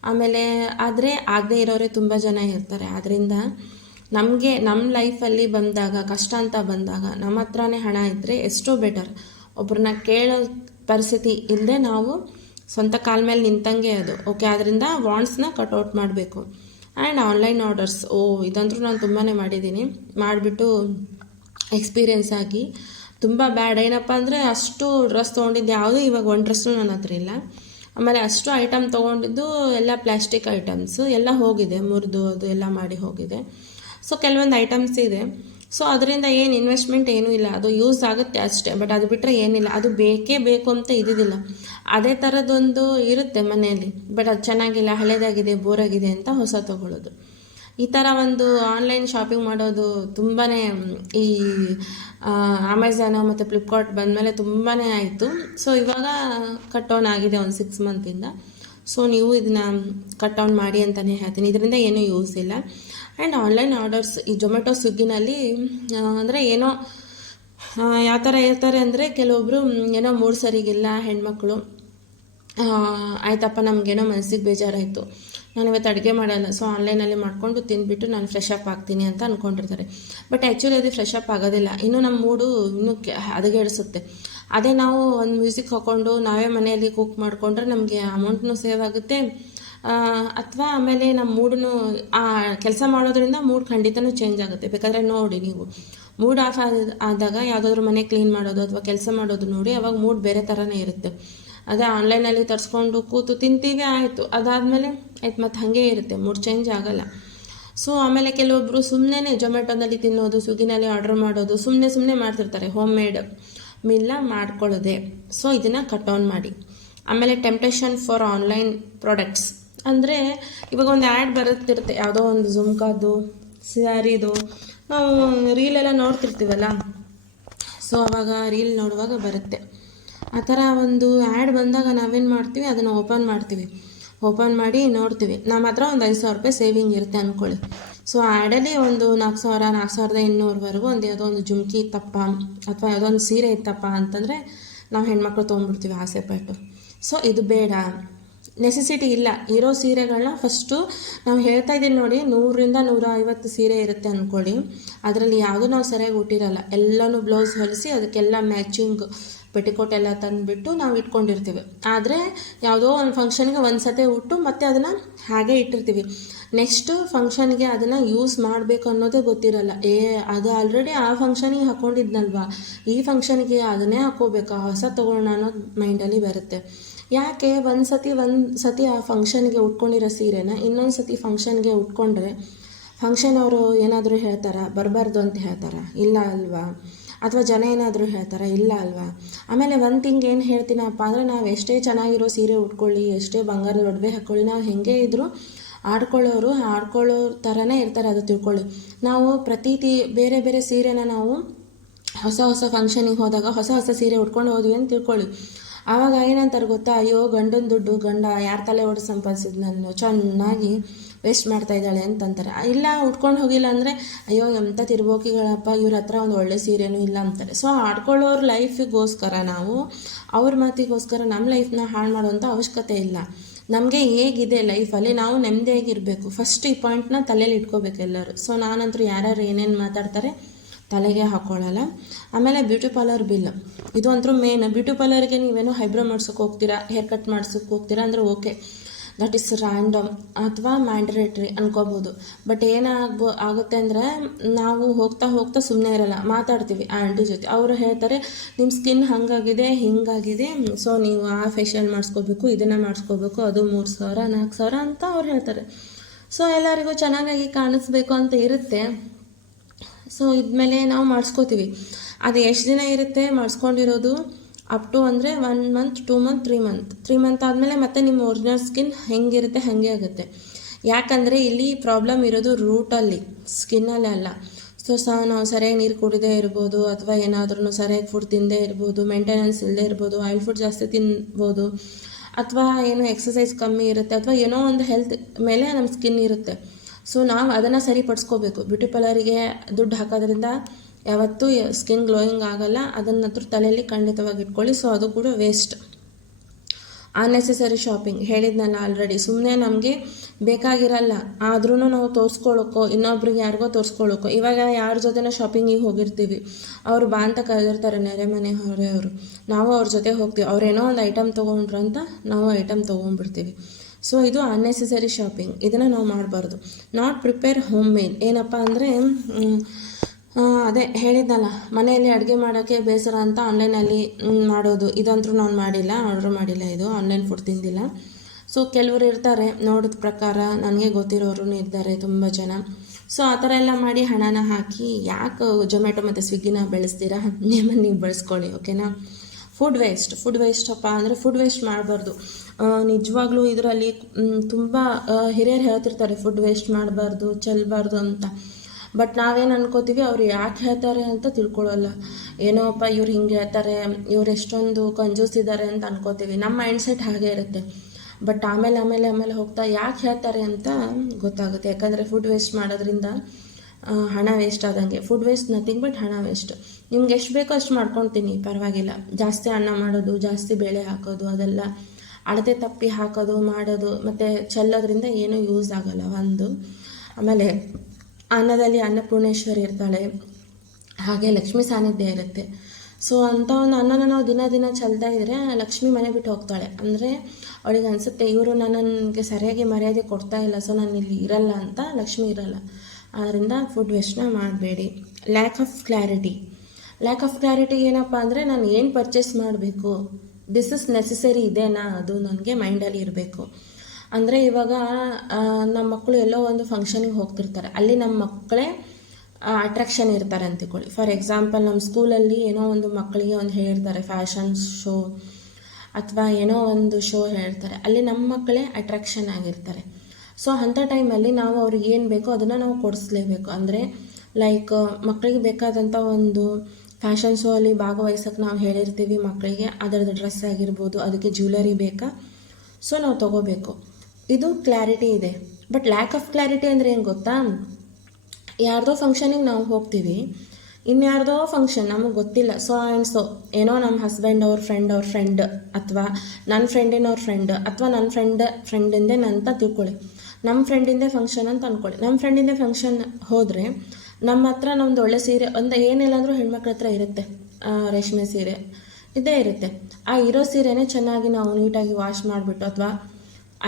ಆಮೇಲೆ ಆದರೆ ಆಗದೇ ಇರೋರೇ ತುಂಬ ಜನ ಇರ್ತಾರೆ. ಆದ್ದರಿಂದ ನಮಗೆ ನಮ್ಮ ಲೈಫಲ್ಲಿ ಬಂದಾಗ, ಕಷ್ಟ ಅಂತ ಬಂದಾಗ ನಮ್ಮ ಹತ್ರನೇ ಹಣ ಇದ್ದರೆ ಎಷ್ಟೋ ಬೆಟರ್. ಒಬ್ಬರನ್ನ ಕೇಳೋ ಪರಿಸ್ಥಿತಿ ಇಲ್ಲದೆ ನಾವು ಸ್ವಂತ ಕಾಲ ಮೇಲೆ ನಿಂತಂಗೆ ಅದು. ಓಕೆ, ಆದ್ದರಿಂದ ವಾಂಟ್ಸ್ನ ಕಟ್ಔಟ್ ಮಾಡಬೇಕು. ಆ್ಯಂಡ್ ಆನ್ಲೈನ್ ಆರ್ಡರ್ಸ್, ಇದಂತೂ ನಾನು ತುಂಬಾ ಮಾಡಿದ್ದೀನಿ. ಮಾಡಿಬಿಟ್ಟು ಎಕ್ಸ್ಪೀರಿಯೆನ್ಸ್ ಆಗಿ ತುಂಬ ಬ್ಯಾಡ್. ಏನಪ್ಪ ಅಂದರೆ, ಅಷ್ಟು ಡ್ರೆಸ್ ತೊಗೊಂಡಿದ್ದು ಯಾವುದೂ ಇವಾಗ 1 ಡ್ರೆಸ್ಸು ನನ್ನ ಹತ್ರ ಇಲ್ಲ. ಆಮೇಲೆ ಅಷ್ಟು ಐಟಮ್ ತೊಗೊಂಡಿದ್ದು ಎಲ್ಲ ಪ್ಲಾಸ್ಟಿಕ್ ಐಟಮ್ಸು, ಎಲ್ಲ ಹೋಗಿದೆ, ಮುರಿದು ಅದು ಎಲ್ಲ ಮಾಡಿ ಹೋಗಿದೆ. ಸೊ ಕೆಲವೊಂದು ಐಟಮ್ಸ್ ಇದೆ, ಸೊ ಅದರಿಂದ ಏನು ಇನ್ವೆಸ್ಟ್ಮೆಂಟ್ ಏನೂ ಇಲ್ಲ, ಅದು ಯೂಸ್ ಆಗುತ್ತೆ ಅಷ್ಟೇ. ಬಟ್ ಅದು ಬಿಟ್ಟರೆ ಏನಿಲ್ಲ, ಅದು ಬೇಕೇ ಬೇಕು ಅಂತ ಇದ್ದಿದ್ದಿಲ್ಲ. ಅದೇ ಥರದ್ದೊಂದು ಇರುತ್ತೆ ಮನೆಯಲ್ಲಿ, ಬಟ್ ಅದು ಚೆನ್ನಾಗಿಲ್ಲ, ಹಳೇದಾಗಿದೆ, ಬೋರಾಗಿದೆ ಅಂತ ಹೊಸ ತೊಗೊಳ್ಳೋದು. ಈ ಥರ ಒಂದು ಆನ್ಲೈನ್ ಶಾಪಿಂಗ್ ಮಾಡೋದು ತುಂಬಾ ಈ ಅಮೆಝಾನು ಮತ್ತು ಫ್ಲಿಪ್ಕಾರ್ಟ್ ಬಂದಮೇಲೆ ತುಂಬಾ ಆಯಿತು. ಸೊ ಇವಾಗ ಕಟ್ ಆನ್ ಆಗಿದೆ ಒಂದು 6 ಮಂತಿಂದ. ಸೊ ನೀವು ಇದನ್ನ ಕಟ್ ಆನ್ ಮಾಡಿ ಅಂತಲೇ ಹೇಳ್ತೀನಿ, ಇದರಿಂದ ಏನೂ ಯೂಸ್ ಇಲ್ಲ. ಆ್ಯಂಡ್ ಆನ್ಲೈನ್ ಆರ್ಡರ್ಸ್ ಈ ಜೊಮ್ಯಾಟೊ ಸ್ವಿಗ್ಗಿನಲ್ಲಿ ಅಂದರೆ ಏನೋ ಯಾವ ಥರ ಇರ್ತಾರೆ ಅಂದರೆ, ಕೆಲವೊಬ್ಬರು ಏನೋ ಮೂಡ್ ಸರಿಗಿಲ್ಲ ಹೆಣ್ಮಕ್ಳು, ಆಯ್ತಪ್ಪ ನಮಗೇನೋ ಮನಸ್ಸಿಗೆ ಬೇಜಾರಾಯಿತು, ನಾನು ಇವತ್ತು ಅಡುಗೆ ಮಾಡಲ್ಲ, ಸೊ ಆನ್ಲೈನಲ್ಲಿ ಮಾಡಿಕೊಂಡು ತಿಂದುಬಿಟ್ಟು ನಾನು ಫ್ರೆಶ್ ಅಪ್ ಆಗ್ತೀನಿ ಅಂತ ಅಂದ್ಕೊಂಡಿರ್ತಾರೆ. ಬಟ್ ಆ್ಯಕ್ಚುಲಿ ಅದು ಫ್ರೆಶ್ ಅಪ್ ಆಗೋದಿಲ್ಲ, ಇನ್ನೂ ನಮ್ಮ ಮೂಡು ಇನ್ನೂ ಹದಗೆಡಿಸುತ್ತೆ. ಅದೇ ನಾವು ಒಂದು ಮ್ಯೂಸಿಕ್ ಹಾಕ್ಕೊಂಡು ನಾವೇ ಮನೆಯಲ್ಲಿ ಕುಕ್ ಮಾಡಿಕೊಂಡ್ರೆ ನಮಗೆ ಅಮೌಂಟ್ನೂ ಸೇವ್ ಆಗುತ್ತೆ, ಅಥವಾ ಆಮೇಲೆ ನಮ್ಮ ಮೂಡನ್ನು ಆ ಕೆಲಸ ಮಾಡೋದ್ರಿಂದ ಮೂಡ್ ಖಂಡಿತನೂ ಚೇಂಜ್ ಆಗುತ್ತೆ. ಬೇಕಾದರೆ ನೋಡಿ ನೀವು, ಮೂಡ್ ಆಫ್ ಆದಾಗ ಯಾವುದಾದ್ರೂ ಮನೆ ಕ್ಲೀನ್ ಮಾಡೋದು ಅಥವಾ ಕೆಲಸ ಮಾಡೋದು ನೋಡಿ, ಅವಾಗ ಮೂಡ್ ಬೇರೆ ಥರನೇ ಇರುತ್ತೆ. ಅದೇ ಆನ್ಲೈನಲ್ಲಿ ತರಿಸ್ಕೊಂಡು ಕೂತು ತಿಂತೀವಿ, ಆಯಿತು, ಅದಾದಮೇಲೆ ಆಯ್ತು ಮತ್ತು ಹಾಗೇ ಇರುತ್ತೆ, ಮೂಡ್ ಚೇಂಜ್ ಆಗೋಲ್ಲ. ಸೊ ಆಮೇಲೆ ಕೆಲವೊಬ್ಬರು ಸುಮ್ಮನೆ ಜೊಮ್ಯಾಟೊದಲ್ಲಿ ತಿನ್ನೋದು, ಸ್ವಿಗ್ಗಿನಲ್ಲಿ ಆರ್ಡ್ರ್ ಮಾಡೋದು, ಸುಮ್ಮನೆ ಮಾಡ್ತಿರ್ತಾರೆ, ಹೋಮ್ ಮೇಡ್ ಮೀಲ್ನ ಮಾಡ್ಕೊಳ್ಳೋದೆ. ಸೊ ಇದನ್ನು ಕಟ್ ಆನ್ ಮಾಡಿ. ಆಮೇಲೆ ಟೆಂಪ್ಟೇಷನ್ ಫಾರ್ ಆನ್ಲೈನ್ ಪ್ರಾಡಕ್ಟ್ಸ್ ಅಂದರೆ, ಇವಾಗ ಒಂದು ಆ್ಯಡ್ ಬರುತ್ತಿರುತ್ತೆ ಯಾವುದೋ ಒಂದು ಜುಮ್ಕಾದು, ಸ್ಯಾರಿದು, ನಾವು ರೀಲೆಲ್ಲ ನೋಡ್ತಿರ್ತೀವಲ್ಲ, ಸೊ ಆವಾಗ ರೀಲ್ ನೋಡುವಾಗ ಬರುತ್ತೆ ಆ ಥರ ಒಂದು ಆ್ಯಡ್ ಬಂದಾಗ ನಾವೇನು ಮಾಡ್ತೀವಿ, ಅದನ್ನು ಓಪನ್ ಮಾಡಿ ನೋಡ್ತೀವಿ. ನಮ್ಮ ಹತ್ರ ಒಂದು 5,000 ರೂಪಾಯಿ ಸೇವಿಂಗ್ ಇರುತ್ತೆ ಅಂದ್ಕೊಳ್ಳಿ. ಸೊ ಆ್ಯಡಲ್ಲಿ ಒಂದು 4,000, 4,200ವರೆಗೂ ಒಂದು ಯಾವುದೋ ಒಂದು ಜುಮ್ಕಿ ಇತ್ತಪ್ಪ ಅಥವಾ ಯಾವುದೋ ಒಂದು ಸೀರೆ ಇತ್ತಪ್ಪ ಅಂತಂದರೆ ನಾವು ಹೆಣ್ಮಕ್ಳು ತೊಗೊಂಡ್ಬಿಡ್ತೀವಿ ಆಸೆ ಪಟ್ಟು. ಸೊ ಇದು ಬೇಡ, ನೆಸೆಸಿಟಿ ಇಲ್ಲ. ಇರೋ ಸೀರೆಗಳನ್ನ ಫಸ್ಟು ನಾವು ಹೇಳ್ತಾ ಇದ್ದೀನಿ ನೋಡಿ, 100ರಿಂದ 150 ಸೀರೆ ಇರುತ್ತೆ ಅಂದ್ಕೊಳ್ಳಿ, ಅದರಲ್ಲಿ ಯಾವುದೂ ನಾವು ಸರಿಯಾಗಿ ಉಟ್ಟಿರಲ್ಲ, ಎಲ್ಲನೂ ಬ್ಲೌಸ್ ಹೊಲಿಸಿ ಅದಕ್ಕೆಲ್ಲ ಮ್ಯಾಚಿಂಗ್ ಪೆಟಿಕೋಟ್ ಎಲ್ಲ ತಂದುಬಿಟ್ಟು ನಾವು ಇಟ್ಕೊಂಡಿರ್ತೀವಿ. ಆದರೆ ಯಾವುದೋ ಒಂದು ಫಂಕ್ಷನ್ಗೆ ಒಂದು ಸತಿ ಉಟ್ಟು ಮತ್ತೆ ಅದನ್ನು ಹಾಗೆ ಇಟ್ಟಿರ್ತೀವಿ. ನೆಕ್ಸ್ಟು ಫಂಕ್ಷನ್ಗೆ ಅದನ್ನು ಯೂಸ್ ಮಾಡಬೇಕು ಅನ್ನೋದೇ ಗೊತ್ತಿರಲ್ಲ. ಅದು ಆಲ್ರೆಡಿ ಆ ಫಂಕ್ಷನಿಗೆ ಹಾಕ್ಕೊಂಡಿದ್ನಲ್ವಾ, ಈ ಫಂಕ್ಷನ್ಗೆ ಅದನ್ನೇ ಹಾಕ್ಕೋಬೇಕಾ, ಹೊಸ ತೊಗೊಳ್ಳೋಣ ಅನ್ನೋದು ಮೈಂಡಲ್ಲಿ ಬರುತ್ತೆ. ಯಾಕೆ ಒಂದು ಸತಿ ಆ ಫಂಕ್ಷನ್ಗೆ ಉಟ್ಕೊಂಡಿರೋ ಸೀರೆನ ಇನ್ನೊಂದು ಸತಿ ಫಂಕ್ಷನ್ಗೆ ಉಟ್ಕೊಂಡ್ರೆ ಫಂಕ್ಷನ್ ಅವರು ಏನಾದರೂ ಹೇಳ್ತಾರಾ, ಬರಬಾರ್ದು ಅಂತ ಹೇಳ್ತಾರಾ? ಇಲ್ಲ ಅಲ್ವಾ? ಅಥವಾ ಜನ ಏನಾದರೂ ಹೇಳ್ತಾರಾ? ಇಲ್ಲ ಅಲ್ವಾ? ಆಮೇಲೆ ಒಂದು ಥಿಂಗ್ ಏನು ಹೇಳ್ತೀನಪ್ಪ ಅಂದರೆ, ನಾವು ಎಷ್ಟೇ ಚೆನ್ನಾಗಿರೋ ಸೀರೆ ಉಟ್ಕೊಳ್ಳಿ, ಎಷ್ಟೇ ಬಂಗಾರದ ಒಡವೆ ಹಾಕ್ಕೊಳ್ಳಿ, ನಾವು ಹೇಗೆ ಇದ್ದರೂ ಆಡ್ಕೊಳ್ಳೋ ಥರನೇ ಇರ್ತಾರೆ, ಅದು ತಿಳ್ಕೊಳ್ಳಿ. ನಾವು ಬೇರೆ ಬೇರೆ ಸೀರೆನ ನಾವು ಹೊಸ ಫಂಕ್ಷನಿಗೆ ಹೋದಾಗ ಹೊಸ ಸೀರೆ ಉಟ್ಕೊಂಡು ಹೋದ್ವಿ ಅಂತ ತಿಳ್ಕೊಳ್ಳಿ. ಆವಾಗ ಏನಂತಾರೆ ಗೊತ್ತಾ, ಅಯ್ಯೋ ಗಂಡನ ದುಡ್ಡು ಗಂಡ ಯಾರ ತಲೆ ಹೊಡೆದು ಸಂಪಾದಿಸಿದ್, ನಾನು ಚೆನ್ನಾಗಿ ವೇಸ್ಟ್ ಮಾಡ್ತಾ ಇದ್ದಾಳೆ ಅಂತಂತಾರೆ. ಇಲ್ಲ ಉಟ್ಕೊಂಡು ಹೋಗಿಲ್ಲ ಅಂದರೆ, ಅಯ್ಯೋ ಎಂಥ ತಿರ್ಬೋಕಿಗಳಪ್ಪ, ಇವ್ರ ಹತ್ರ ಒಂದು ಒಳ್ಳೆ ಸೀರೆನೂ ಇಲ್ಲ ಅಂತಾರೆ. ಸೊ ಆಡ್ಕೊಳ್ಳೋರ ಲೈಫಿಗೋಸ್ಕರ ನಾವು ಅವ್ರ ಮಾತಿಗೋಸ್ಕರ ನಮ್ಮ ಲೈಫ್ನ ಹಾಳು ಮಾಡೋವಂಥ ಅವಶ್ಯಕತೆ ಇಲ್ಲ. ನಮಗೆ ಹೇಗಿದೆ ಲೈಫಲ್ಲಿ ನಾವು ನೆಮ್ಮದಿಯಾಗಿರಬೇಕು, ಫಸ್ಟ್ ಈ ಪಾಯಿಂಟ್ನ ತಲೆಯಲ್ಲಿ ಇಟ್ಕೋಬೇಕು ಎಲ್ಲರೂ. ಸೊ ನಾನಂತರೂ ಯಾರ್ಯಾರು ಏನೇನು ಮಾತಾಡ್ತಾರೆ ತಲೆಗೆ ಹಾಕ್ಕೊಳ್ಳಲ್ಲ. ಆಮೇಲೆ ಬ್ಯೂಟಿ ಪಾರ್ಲರ್ ಬಿಲ್, ಇದು ಅಂತೂ ಮೇನ್. ಬ್ಯೂಟಿ ಪಾರ್ಲರ್ಗೆ ನೀವೇನೋ ಹೈಬ್ರೋ ಮಾಡ್ಸೋಕೆ ಹೋಗ್ತೀರಾ, ಹೇರ್ ಕಟ್ ಮಾಡ್ಸೋಕೆ ಹೋಗ್ತೀರಾ ಅಂದರೆ ಓಕೆ, ದಟ್ ಈಸ್ ರ್ಯಾಂಡಮ್ ಅಥವಾ ಮ್ಯಾಂಡರೇಟ್ರಿ ಅನ್ಕೋಬೋದು. ಬಟ್ ಆಗುತ್ತೆ ಅಂದರೆ, ನಾವು ಹೋಗ್ತಾ ಸುಮ್ಮನೆ ಇರಲ್ಲ, ಮಾತಾಡ್ತೀವಿ ಆಂಟಿ ಜೊತೆ. ಅವರು ಹೇಳ್ತಾರೆ ನಿಮ್ಮ ಸ್ಕಿನ್ ಹಾಗಾಗಿದೆ ಹಿಂಗಾಗಿದೆ, ಸೊ ನೀವು ಆ ಫೇಶಿಯಲ್ ಮಾಡಿಸ್ಕೋಬೇಕು, ಇದನ್ನು ಮಾಡಿಸ್ಕೋಬೇಕು, ಅದು 3,000 4,000 ಅಂತ ಅವ್ರು ಹೇಳ್ತಾರೆ. ಸೊ ಎಲ್ಲರಿಗೂ ಚೆನ್ನಾಗಾಗಿ ಕಾಣಿಸ್ಬೇಕು ಅಂತ ಇರುತ್ತೆ. ಸೊ ಇದ್ಮೇಲೆ ನಾವು ಮಾಡಿಸ್ಕೋತೀವಿ. ಅದು ಎಷ್ಟು ದಿನ ಇರುತ್ತೆ ಮಾಡಿಸ್ಕೊಂಡಿರೋದು, ಅಪ್ ಟು ಅಂದರೆ 1 ಮಂತ್ 2 ಮಂತ್ 3 ಮಂತ್ ಆದಮೇಲೆ ಮತ್ತೆ ನಿಮ್ಮ ಒರಿಜಿನಲ್ ಸ್ಕಿನ್ ಹೆಂಗಿರುತ್ತೆ ಹಾಗೆ ಆಗುತ್ತೆ. ಯಾಕಂದರೆ ಇಲ್ಲಿ ಪ್ರಾಬ್ಲಮ್ ಇರೋದು ರೂಟಲ್ಲಿ, ಸ್ಕಿನ್ನಲ್ಲೇ ಅಲ್ಲ. ಸೊ ನಾವು ಸರಿಯಾಗಿ ನೀರು ಕುಡಿದೇ ಇರ್ಬೋದು, ಅಥವಾ ಏನಾದ್ರೂ ಸರಿಯಾಗಿ ಫುಡ್ ತಿಂದೇ ಇರ್ಬೋದು, ಮೇಂಟೆನೆನ್ಸ್ ಇಲ್ಲದೆ ಇರ್ಬೋದು, ಆಯಿಲ್ ಫುಡ್ ಜಾಸ್ತಿ ತಿನ್ಬೋದು, ಅಥವಾ ಏನೋ ಎಕ್ಸಸೈಸ್ ಕಮ್ಮಿ ಇರುತ್ತೆ, ಅಥವಾ ಏನೋ ಒಂದು ಹೆಲ್ತ್ ಮೇಲೆ ನಮ್ಮ ಸ್ಕಿನ್ ಇರುತ್ತೆ. ಸೊ ನಾವು ಅದನ್ನು ಸರಿಪಡಿಸ್ಕೋಬೇಕು. ಬ್ಯೂಟಿ ಪಾರ್ಲರಿಗೆ ದುಡ್ಡು ಹಾಕೋದ್ರಿಂದ ಯಾವತ್ತೂ ಸ್ಕಿನ್ ಗ್ಲೋಯಿಂಗ್ ಆಗೋಲ್ಲ, ಅದನ್ನಂತೂ ತಲೆಯಲ್ಲಿ ಖಂಡಿತವಾಗಿ ಇಟ್ಕೊಳ್ಳಿ. ಸೊ ಅದು ಕೂಡ ವೇಸ್ಟ್. ಅನ್ನೆಸೆಸರಿ ಶಾಪಿಂಗ್ ಹೇಳಿದ್ನಲ್ಲ ಆಲ್ರೆಡಿ, ಸುಮ್ಮನೆ ನಮಗೆ ಬೇಕಾಗಿರಲ್ಲ, ಆದ್ರೂ ನಾವು ತೋರಿಸ್ಕೊಳ್ಳೋಕ್ಕೋ ಇನ್ನೊಬ್ರಿಗೆ ಯಾರಿಗೋ ತೋರಿಸ್ಕೊಳ್ಳೋಕ್ಕೋ. ಇವಾಗ ಯಾರ ಜೊತೆನೋ ಶಾಪಿಂಗಿಗೆ ಹೋಗಿರ್ತೀವಿ, ಅವರು ಬಾ ಅಂತ ಕರೆದಿರ್ತಾರೆ, ನೆರೆ ಮನೆ ಹೊರೆಯವರು, ನಾವು ಅವ್ರ ಜೊತೆ ಹೋಗ್ತೀವಿ, ಅವ್ರೇನೋ ಒಂದು ಐಟಮ್ ತೊಗೊಂಡ್ರು ಅಂತ ನಾವು ಐಟಮ್ ತೊಗೊಂಡ್ಬಿಡ್ತೀವಿ. ಸೊ ಇದು ಅನ್ನೆಸೆಸರಿ ಶಾಪಿಂಗ್, ಇದನ್ನು ನಾವು ಮಾಡಬಾರ್ದು. ನಾಟ್ ಪ್ರಿಪೇರ್ ಹೋಮ್ ಮೇಡ್ ಏನಪ್ಪ ಅಂದರೆ, ಅದೇ ಹೇಳಿದ್ನಲ್ಲ, ಮನೆಯಲ್ಲಿ ಅಡುಗೆ ಮಾಡೋಕ್ಕೆ ಬೇಸರ ಅಂತ ಆನ್ಲೈನಲ್ಲಿ ಮಾಡೋದು, ಇದಂತೂ ನಾನು ಮಾಡಿಲ್ಲ, ಆರ್ಡ್ರ್ ಮಾಡಿಲ್ಲ, ಇದು ಆನ್ಲೈನ್ ಫುಡ್ ತಿಂದಿಲ್ಲ. ಸೊ ಕೆಲವರು ಇರ್ತಾರೆ ನೋಡಿದ ಪ್ರಕಾರ, ನನಗೆ ಗೊತ್ತಿರೋರು ಇದ್ದಾರೆ ತುಂಬ ಜನ. ಸೊ ಆ ಥರ ಎಲ್ಲ ಮಾಡಿ ಹಣನ ಹಾಕಿ ಯಾಕೆ ಜೊಮ್ಯಾಟೊ ಮತ್ತು ಸ್ವಿಗ್ಗಿನ ಬೆಳೆಸ್ತೀರಾ, ನಿಮ್ಮನ್ನು ನೀವು ಬಳಸ್ಕೊಳ್ಳಿ, ಓಕೆನಾ. ಫುಡ್ ವೇಸ್ಟಪ್ಪ ಅಂದರೆ ಫುಡ್ ವೇಸ್ಟ್ ಮಾಡಬಾರ್ದು. ನಿಜವಾಗ್ಲೂ ಇದರಲ್ಲಿ ತುಂಬ ಹಿರಿಯರು ಹೇಳ್ತಿರ್ತಾರೆ ಫುಡ್ ವೇಸ್ಟ್ ಮಾಡಬಾರ್ದು, ಚೆಲ್ಲಬಾರ್ದು ಅಂತ. ಬಟ್ ನಾವೇನು ಅನ್ಕೋತೀವಿ ಅವ್ರು ಯಾಕೆ ಹೇಳ್ತಾರೆ ಅಂತ ತಿಳ್ಕೊಳ್ಳಲ್ಲ. ಏನೋಪ್ಪ ಇವ್ರು ಹಿಂಗೆ ಹೇಳ್ತಾರೆ, ಇವ್ರು ಎಷ್ಟೊಂದು ಕಂಜೂಸಿದ್ದಾರೆ ಅಂತ ಅನ್ಕೋತೀವಿ. ನಮ್ಮ ಮೈಂಡ್ಸೆಟ್ ಹಾಗೆ ಇರುತ್ತೆ. ಬಟ್ ಆಮೇಲೆ ಹೋಗ್ತಾ ಯಾಕೆ ಹೇಳ್ತಾರೆ ಅಂತ ಗೊತ್ತಾಗುತ್ತೆ. ಯಾಕಂದರೆ ಫುಡ್ ವೇಸ್ಟ್ ಮಾಡೋದ್ರಿಂದ ಹಣ ವೇಸ್ಟ್ ಆದಂಗೆ. ಫುಡ್ ವೇಸ್ಟ್ ನಥಿಂಗ್ ಬಟ್ ಹಣ ವೇಸ್ಟ್. ನಿಮ್ಗೆ ಎಷ್ಟು ಬೇಕೋ ಅಷ್ಟು ಮಾಡ್ಕೊತೀನಿ, ಪರವಾಗಿಲ್ಲ. ಜಾಸ್ತಿ ಅನ್ನ ಮಾಡೋದು, ಜಾಸ್ತಿ ಬೇಳೆ ಹಾಕೋದು, ಅದೆಲ್ಲ ಅಳತೆ ತಪ್ಪಿ ಹಾಕೋದು ಮಾಡೋದು ಮತ್ತು ಚೆಲ್ಲೋದ್ರಿಂದ ಏನೂ ಯೂಸ್ ಆಗೋಲ್ಲ ಒಂದು. ಆಮೇಲೆ ಅನ್ನದಲ್ಲಿ ಅನ್ನಪೂರ್ಣೇಶ್ವರಿ ಇರ್ತಾಳೆ, ಹಾಗೆ ಲಕ್ಷ್ಮೀ ಸಾನ್ನಿಧ್ಯ ಇರುತ್ತೆ. ಸೊ ಅಂಥ ಒಂದು ಅನ್ನನ ನಾವು ದಿನ ಚೆಲ್ತಾ ಇದ್ದರೆ ಲಕ್ಷ್ಮಿ ಮನೆ ಬಿಟ್ಟು ಹೋಗ್ತಾಳೆ. ಅಂದರೆ ಅವಳಿಗೆ ಅನಿಸುತ್ತೆ ಇವರು ನನಗೆ ಸರಿಯಾಗಿ ಮರ್ಯಾದೆ ಕೊಡ್ತಾ ಇಲ್ಲ, ಸೊ ನಾನು ಇಲ್ಲಿ ಇರಲ್ಲ ಅಂತ. ಲಕ್ಷ್ಮಿ ಇರಲ್ಲ. ಆದ್ದರಿಂದ ಫುಡ್ ವೇಸ್ಟ್ನ ಮಾಡಬೇಡಿ. ಲ್ಯಾಕ್ ಆಫ್ ಕ್ಲಾರಿಟಿ ಏನಪ್ಪ ಅಂದರೆ ನಾನು ಏನು ಪರ್ಚೇಸ್ ಮಾಡಬೇಕು, ದಿಸ್ ಇಸ್ ನೆಸೆಸರಿ ಇದೆನಾ, ಅದು ನನಗೆ ಮೈಂಡಲ್ಲಿ ಇರಬೇಕು. ಅಂದರೆ ಇವಾಗ ನಮ್ಮ ಮಕ್ಕಳು ಎಲ್ಲೋ ಒಂದು ಫಂಕ್ಷನಿಗೆ ಹೋಗ್ತಿರ್ತಾರೆ, ಅಲ್ಲಿ ನಮ್ಮ ಮಕ್ಕಳೇ ಅಟ್ರಾಕ್ಷನ್ ಇರ್ತಾರೆ ಅಂತ ತಿಳ್ಕೊಳ್ಳಿ. ಫಾರ್ ಎಕ್ಸಾಂಪಲ್ ನಮ್ಮ ಸ್ಕೂಲಲ್ಲಿ ಏನೋ ಒಂದು ಮಕ್ಕಳಿಗೆ ಒಂದು ಹೇಳಿರ್ತಾರೆ ಫ್ಯಾಷನ್ ಶೋ ಅಥವಾ ಏನೋ ಒಂದು ಶೋ ಹೇಳ್ತಾರೆ, ಅಲ್ಲಿ ನಮ್ಮ ಮಕ್ಕಳೇ ಅಟ್ರಾಕ್ಷನ್ ಆಗಿರ್ತಾರೆ. ಸೊ ಅಂಥ ಟೈಮಲ್ಲಿ ನಾವು ಅವ್ರಿಗೆ ಏನು ಬೇಕೋ ಅದನ್ನು ನಾವು ಕೊಡಿಸ್ಲೇಬೇಕು. ಅಂದರೆ ಲೈಕ್ ಮಕ್ಕಳಿಗೆ ಬೇಕಾದಂಥ ಒಂದು ಫ್ಯಾಷನ್ ಶೋ ಅಲ್ಲಿ ಭಾಗವಹಿಸೋಕ್ಕೆ ನಾವು ಹೇಳಿರ್ತೀವಿ ಮಕ್ಕಳಿಗೆ, ಅದರದ್ದು ಡ್ರೆಸ್ ಆಗಿರ್ಬೋದು, ಅದಕ್ಕೆ ಜ್ಯುವೆಲರಿ ಬೇಕಾ, ಸೊ ನಾವು ತೊಗೋಬೇಕು. ಇದು ಕ್ಲಾರಿಟಿ ಇದೆ. ಬಟ್ ಲ್ಯಾಕ್ ಆಫ್ ಕ್ಲಾರಿಟಿ ಅಂದರೆ ಏನು ಗೊತ್ತಾ, ಯಾರ್ದೋ ಫಂಕ್ಷನಿಗೆ ನಾವು ಹೋಗ್ತೀವಿ, ಇನ್ಯಾರ್ದೋ ಫಂಕ್ಷನ್ ನಮಗೆ ಗೊತ್ತಿಲ್ಲ, ಸೊ ಆ್ಯಂಡ್ ಸೊ ಏನೋ ನಮ್ಮ ಹಸ್ಬೆಂಡ್ ಅವ್ರ ಫ್ರೆಂಡ್ ಅಥವಾ ನನ್ನ ಫ್ರೆಂಡಿನ ಅವ್ರ ಫ್ರೆಂಡ್ ಅಥವಾ ನನ್ನ ಫ್ರೆಂಡಿಂದೇ ಅಂತ ತಿಳ್ಕೊಳ್ಳಿ. ನಮ್ಮ ಫ್ರೆಂಡಿಂದೇ ಫಂಕ್ಷನ್ ಅಂತ ಅಂದ್ಕೊಳ್ಳಿ. ನಮ್ಮ ಫ್ರೆಂಡಿಂದೇ ಫಂಕ್ಷನ್ ಹೋದರೆ ನಮ್ಮ ಹತ್ರ ನಮ್ಮದು ಒಳ್ಳೆ ಸೀರೆ ಒಂದು ಏನಿಲ್ಲ ಅಂದರೂ ಹೆಣ್ಮಕ್ಳ ಹತ್ರ ಇರುತ್ತೆ, ರೇಷ್ಮೆ ಸೀರೆ ಇದೇ ಇರುತ್ತೆ. ಆ ಇರೋ ಸೀರೆನೇ ಚೆನ್ನಾಗಿ ನಾವು ನೀಟಾಗಿ ವಾಶ್ ಮಾಡಿಬಿಟ್ಟು ಅಥವಾ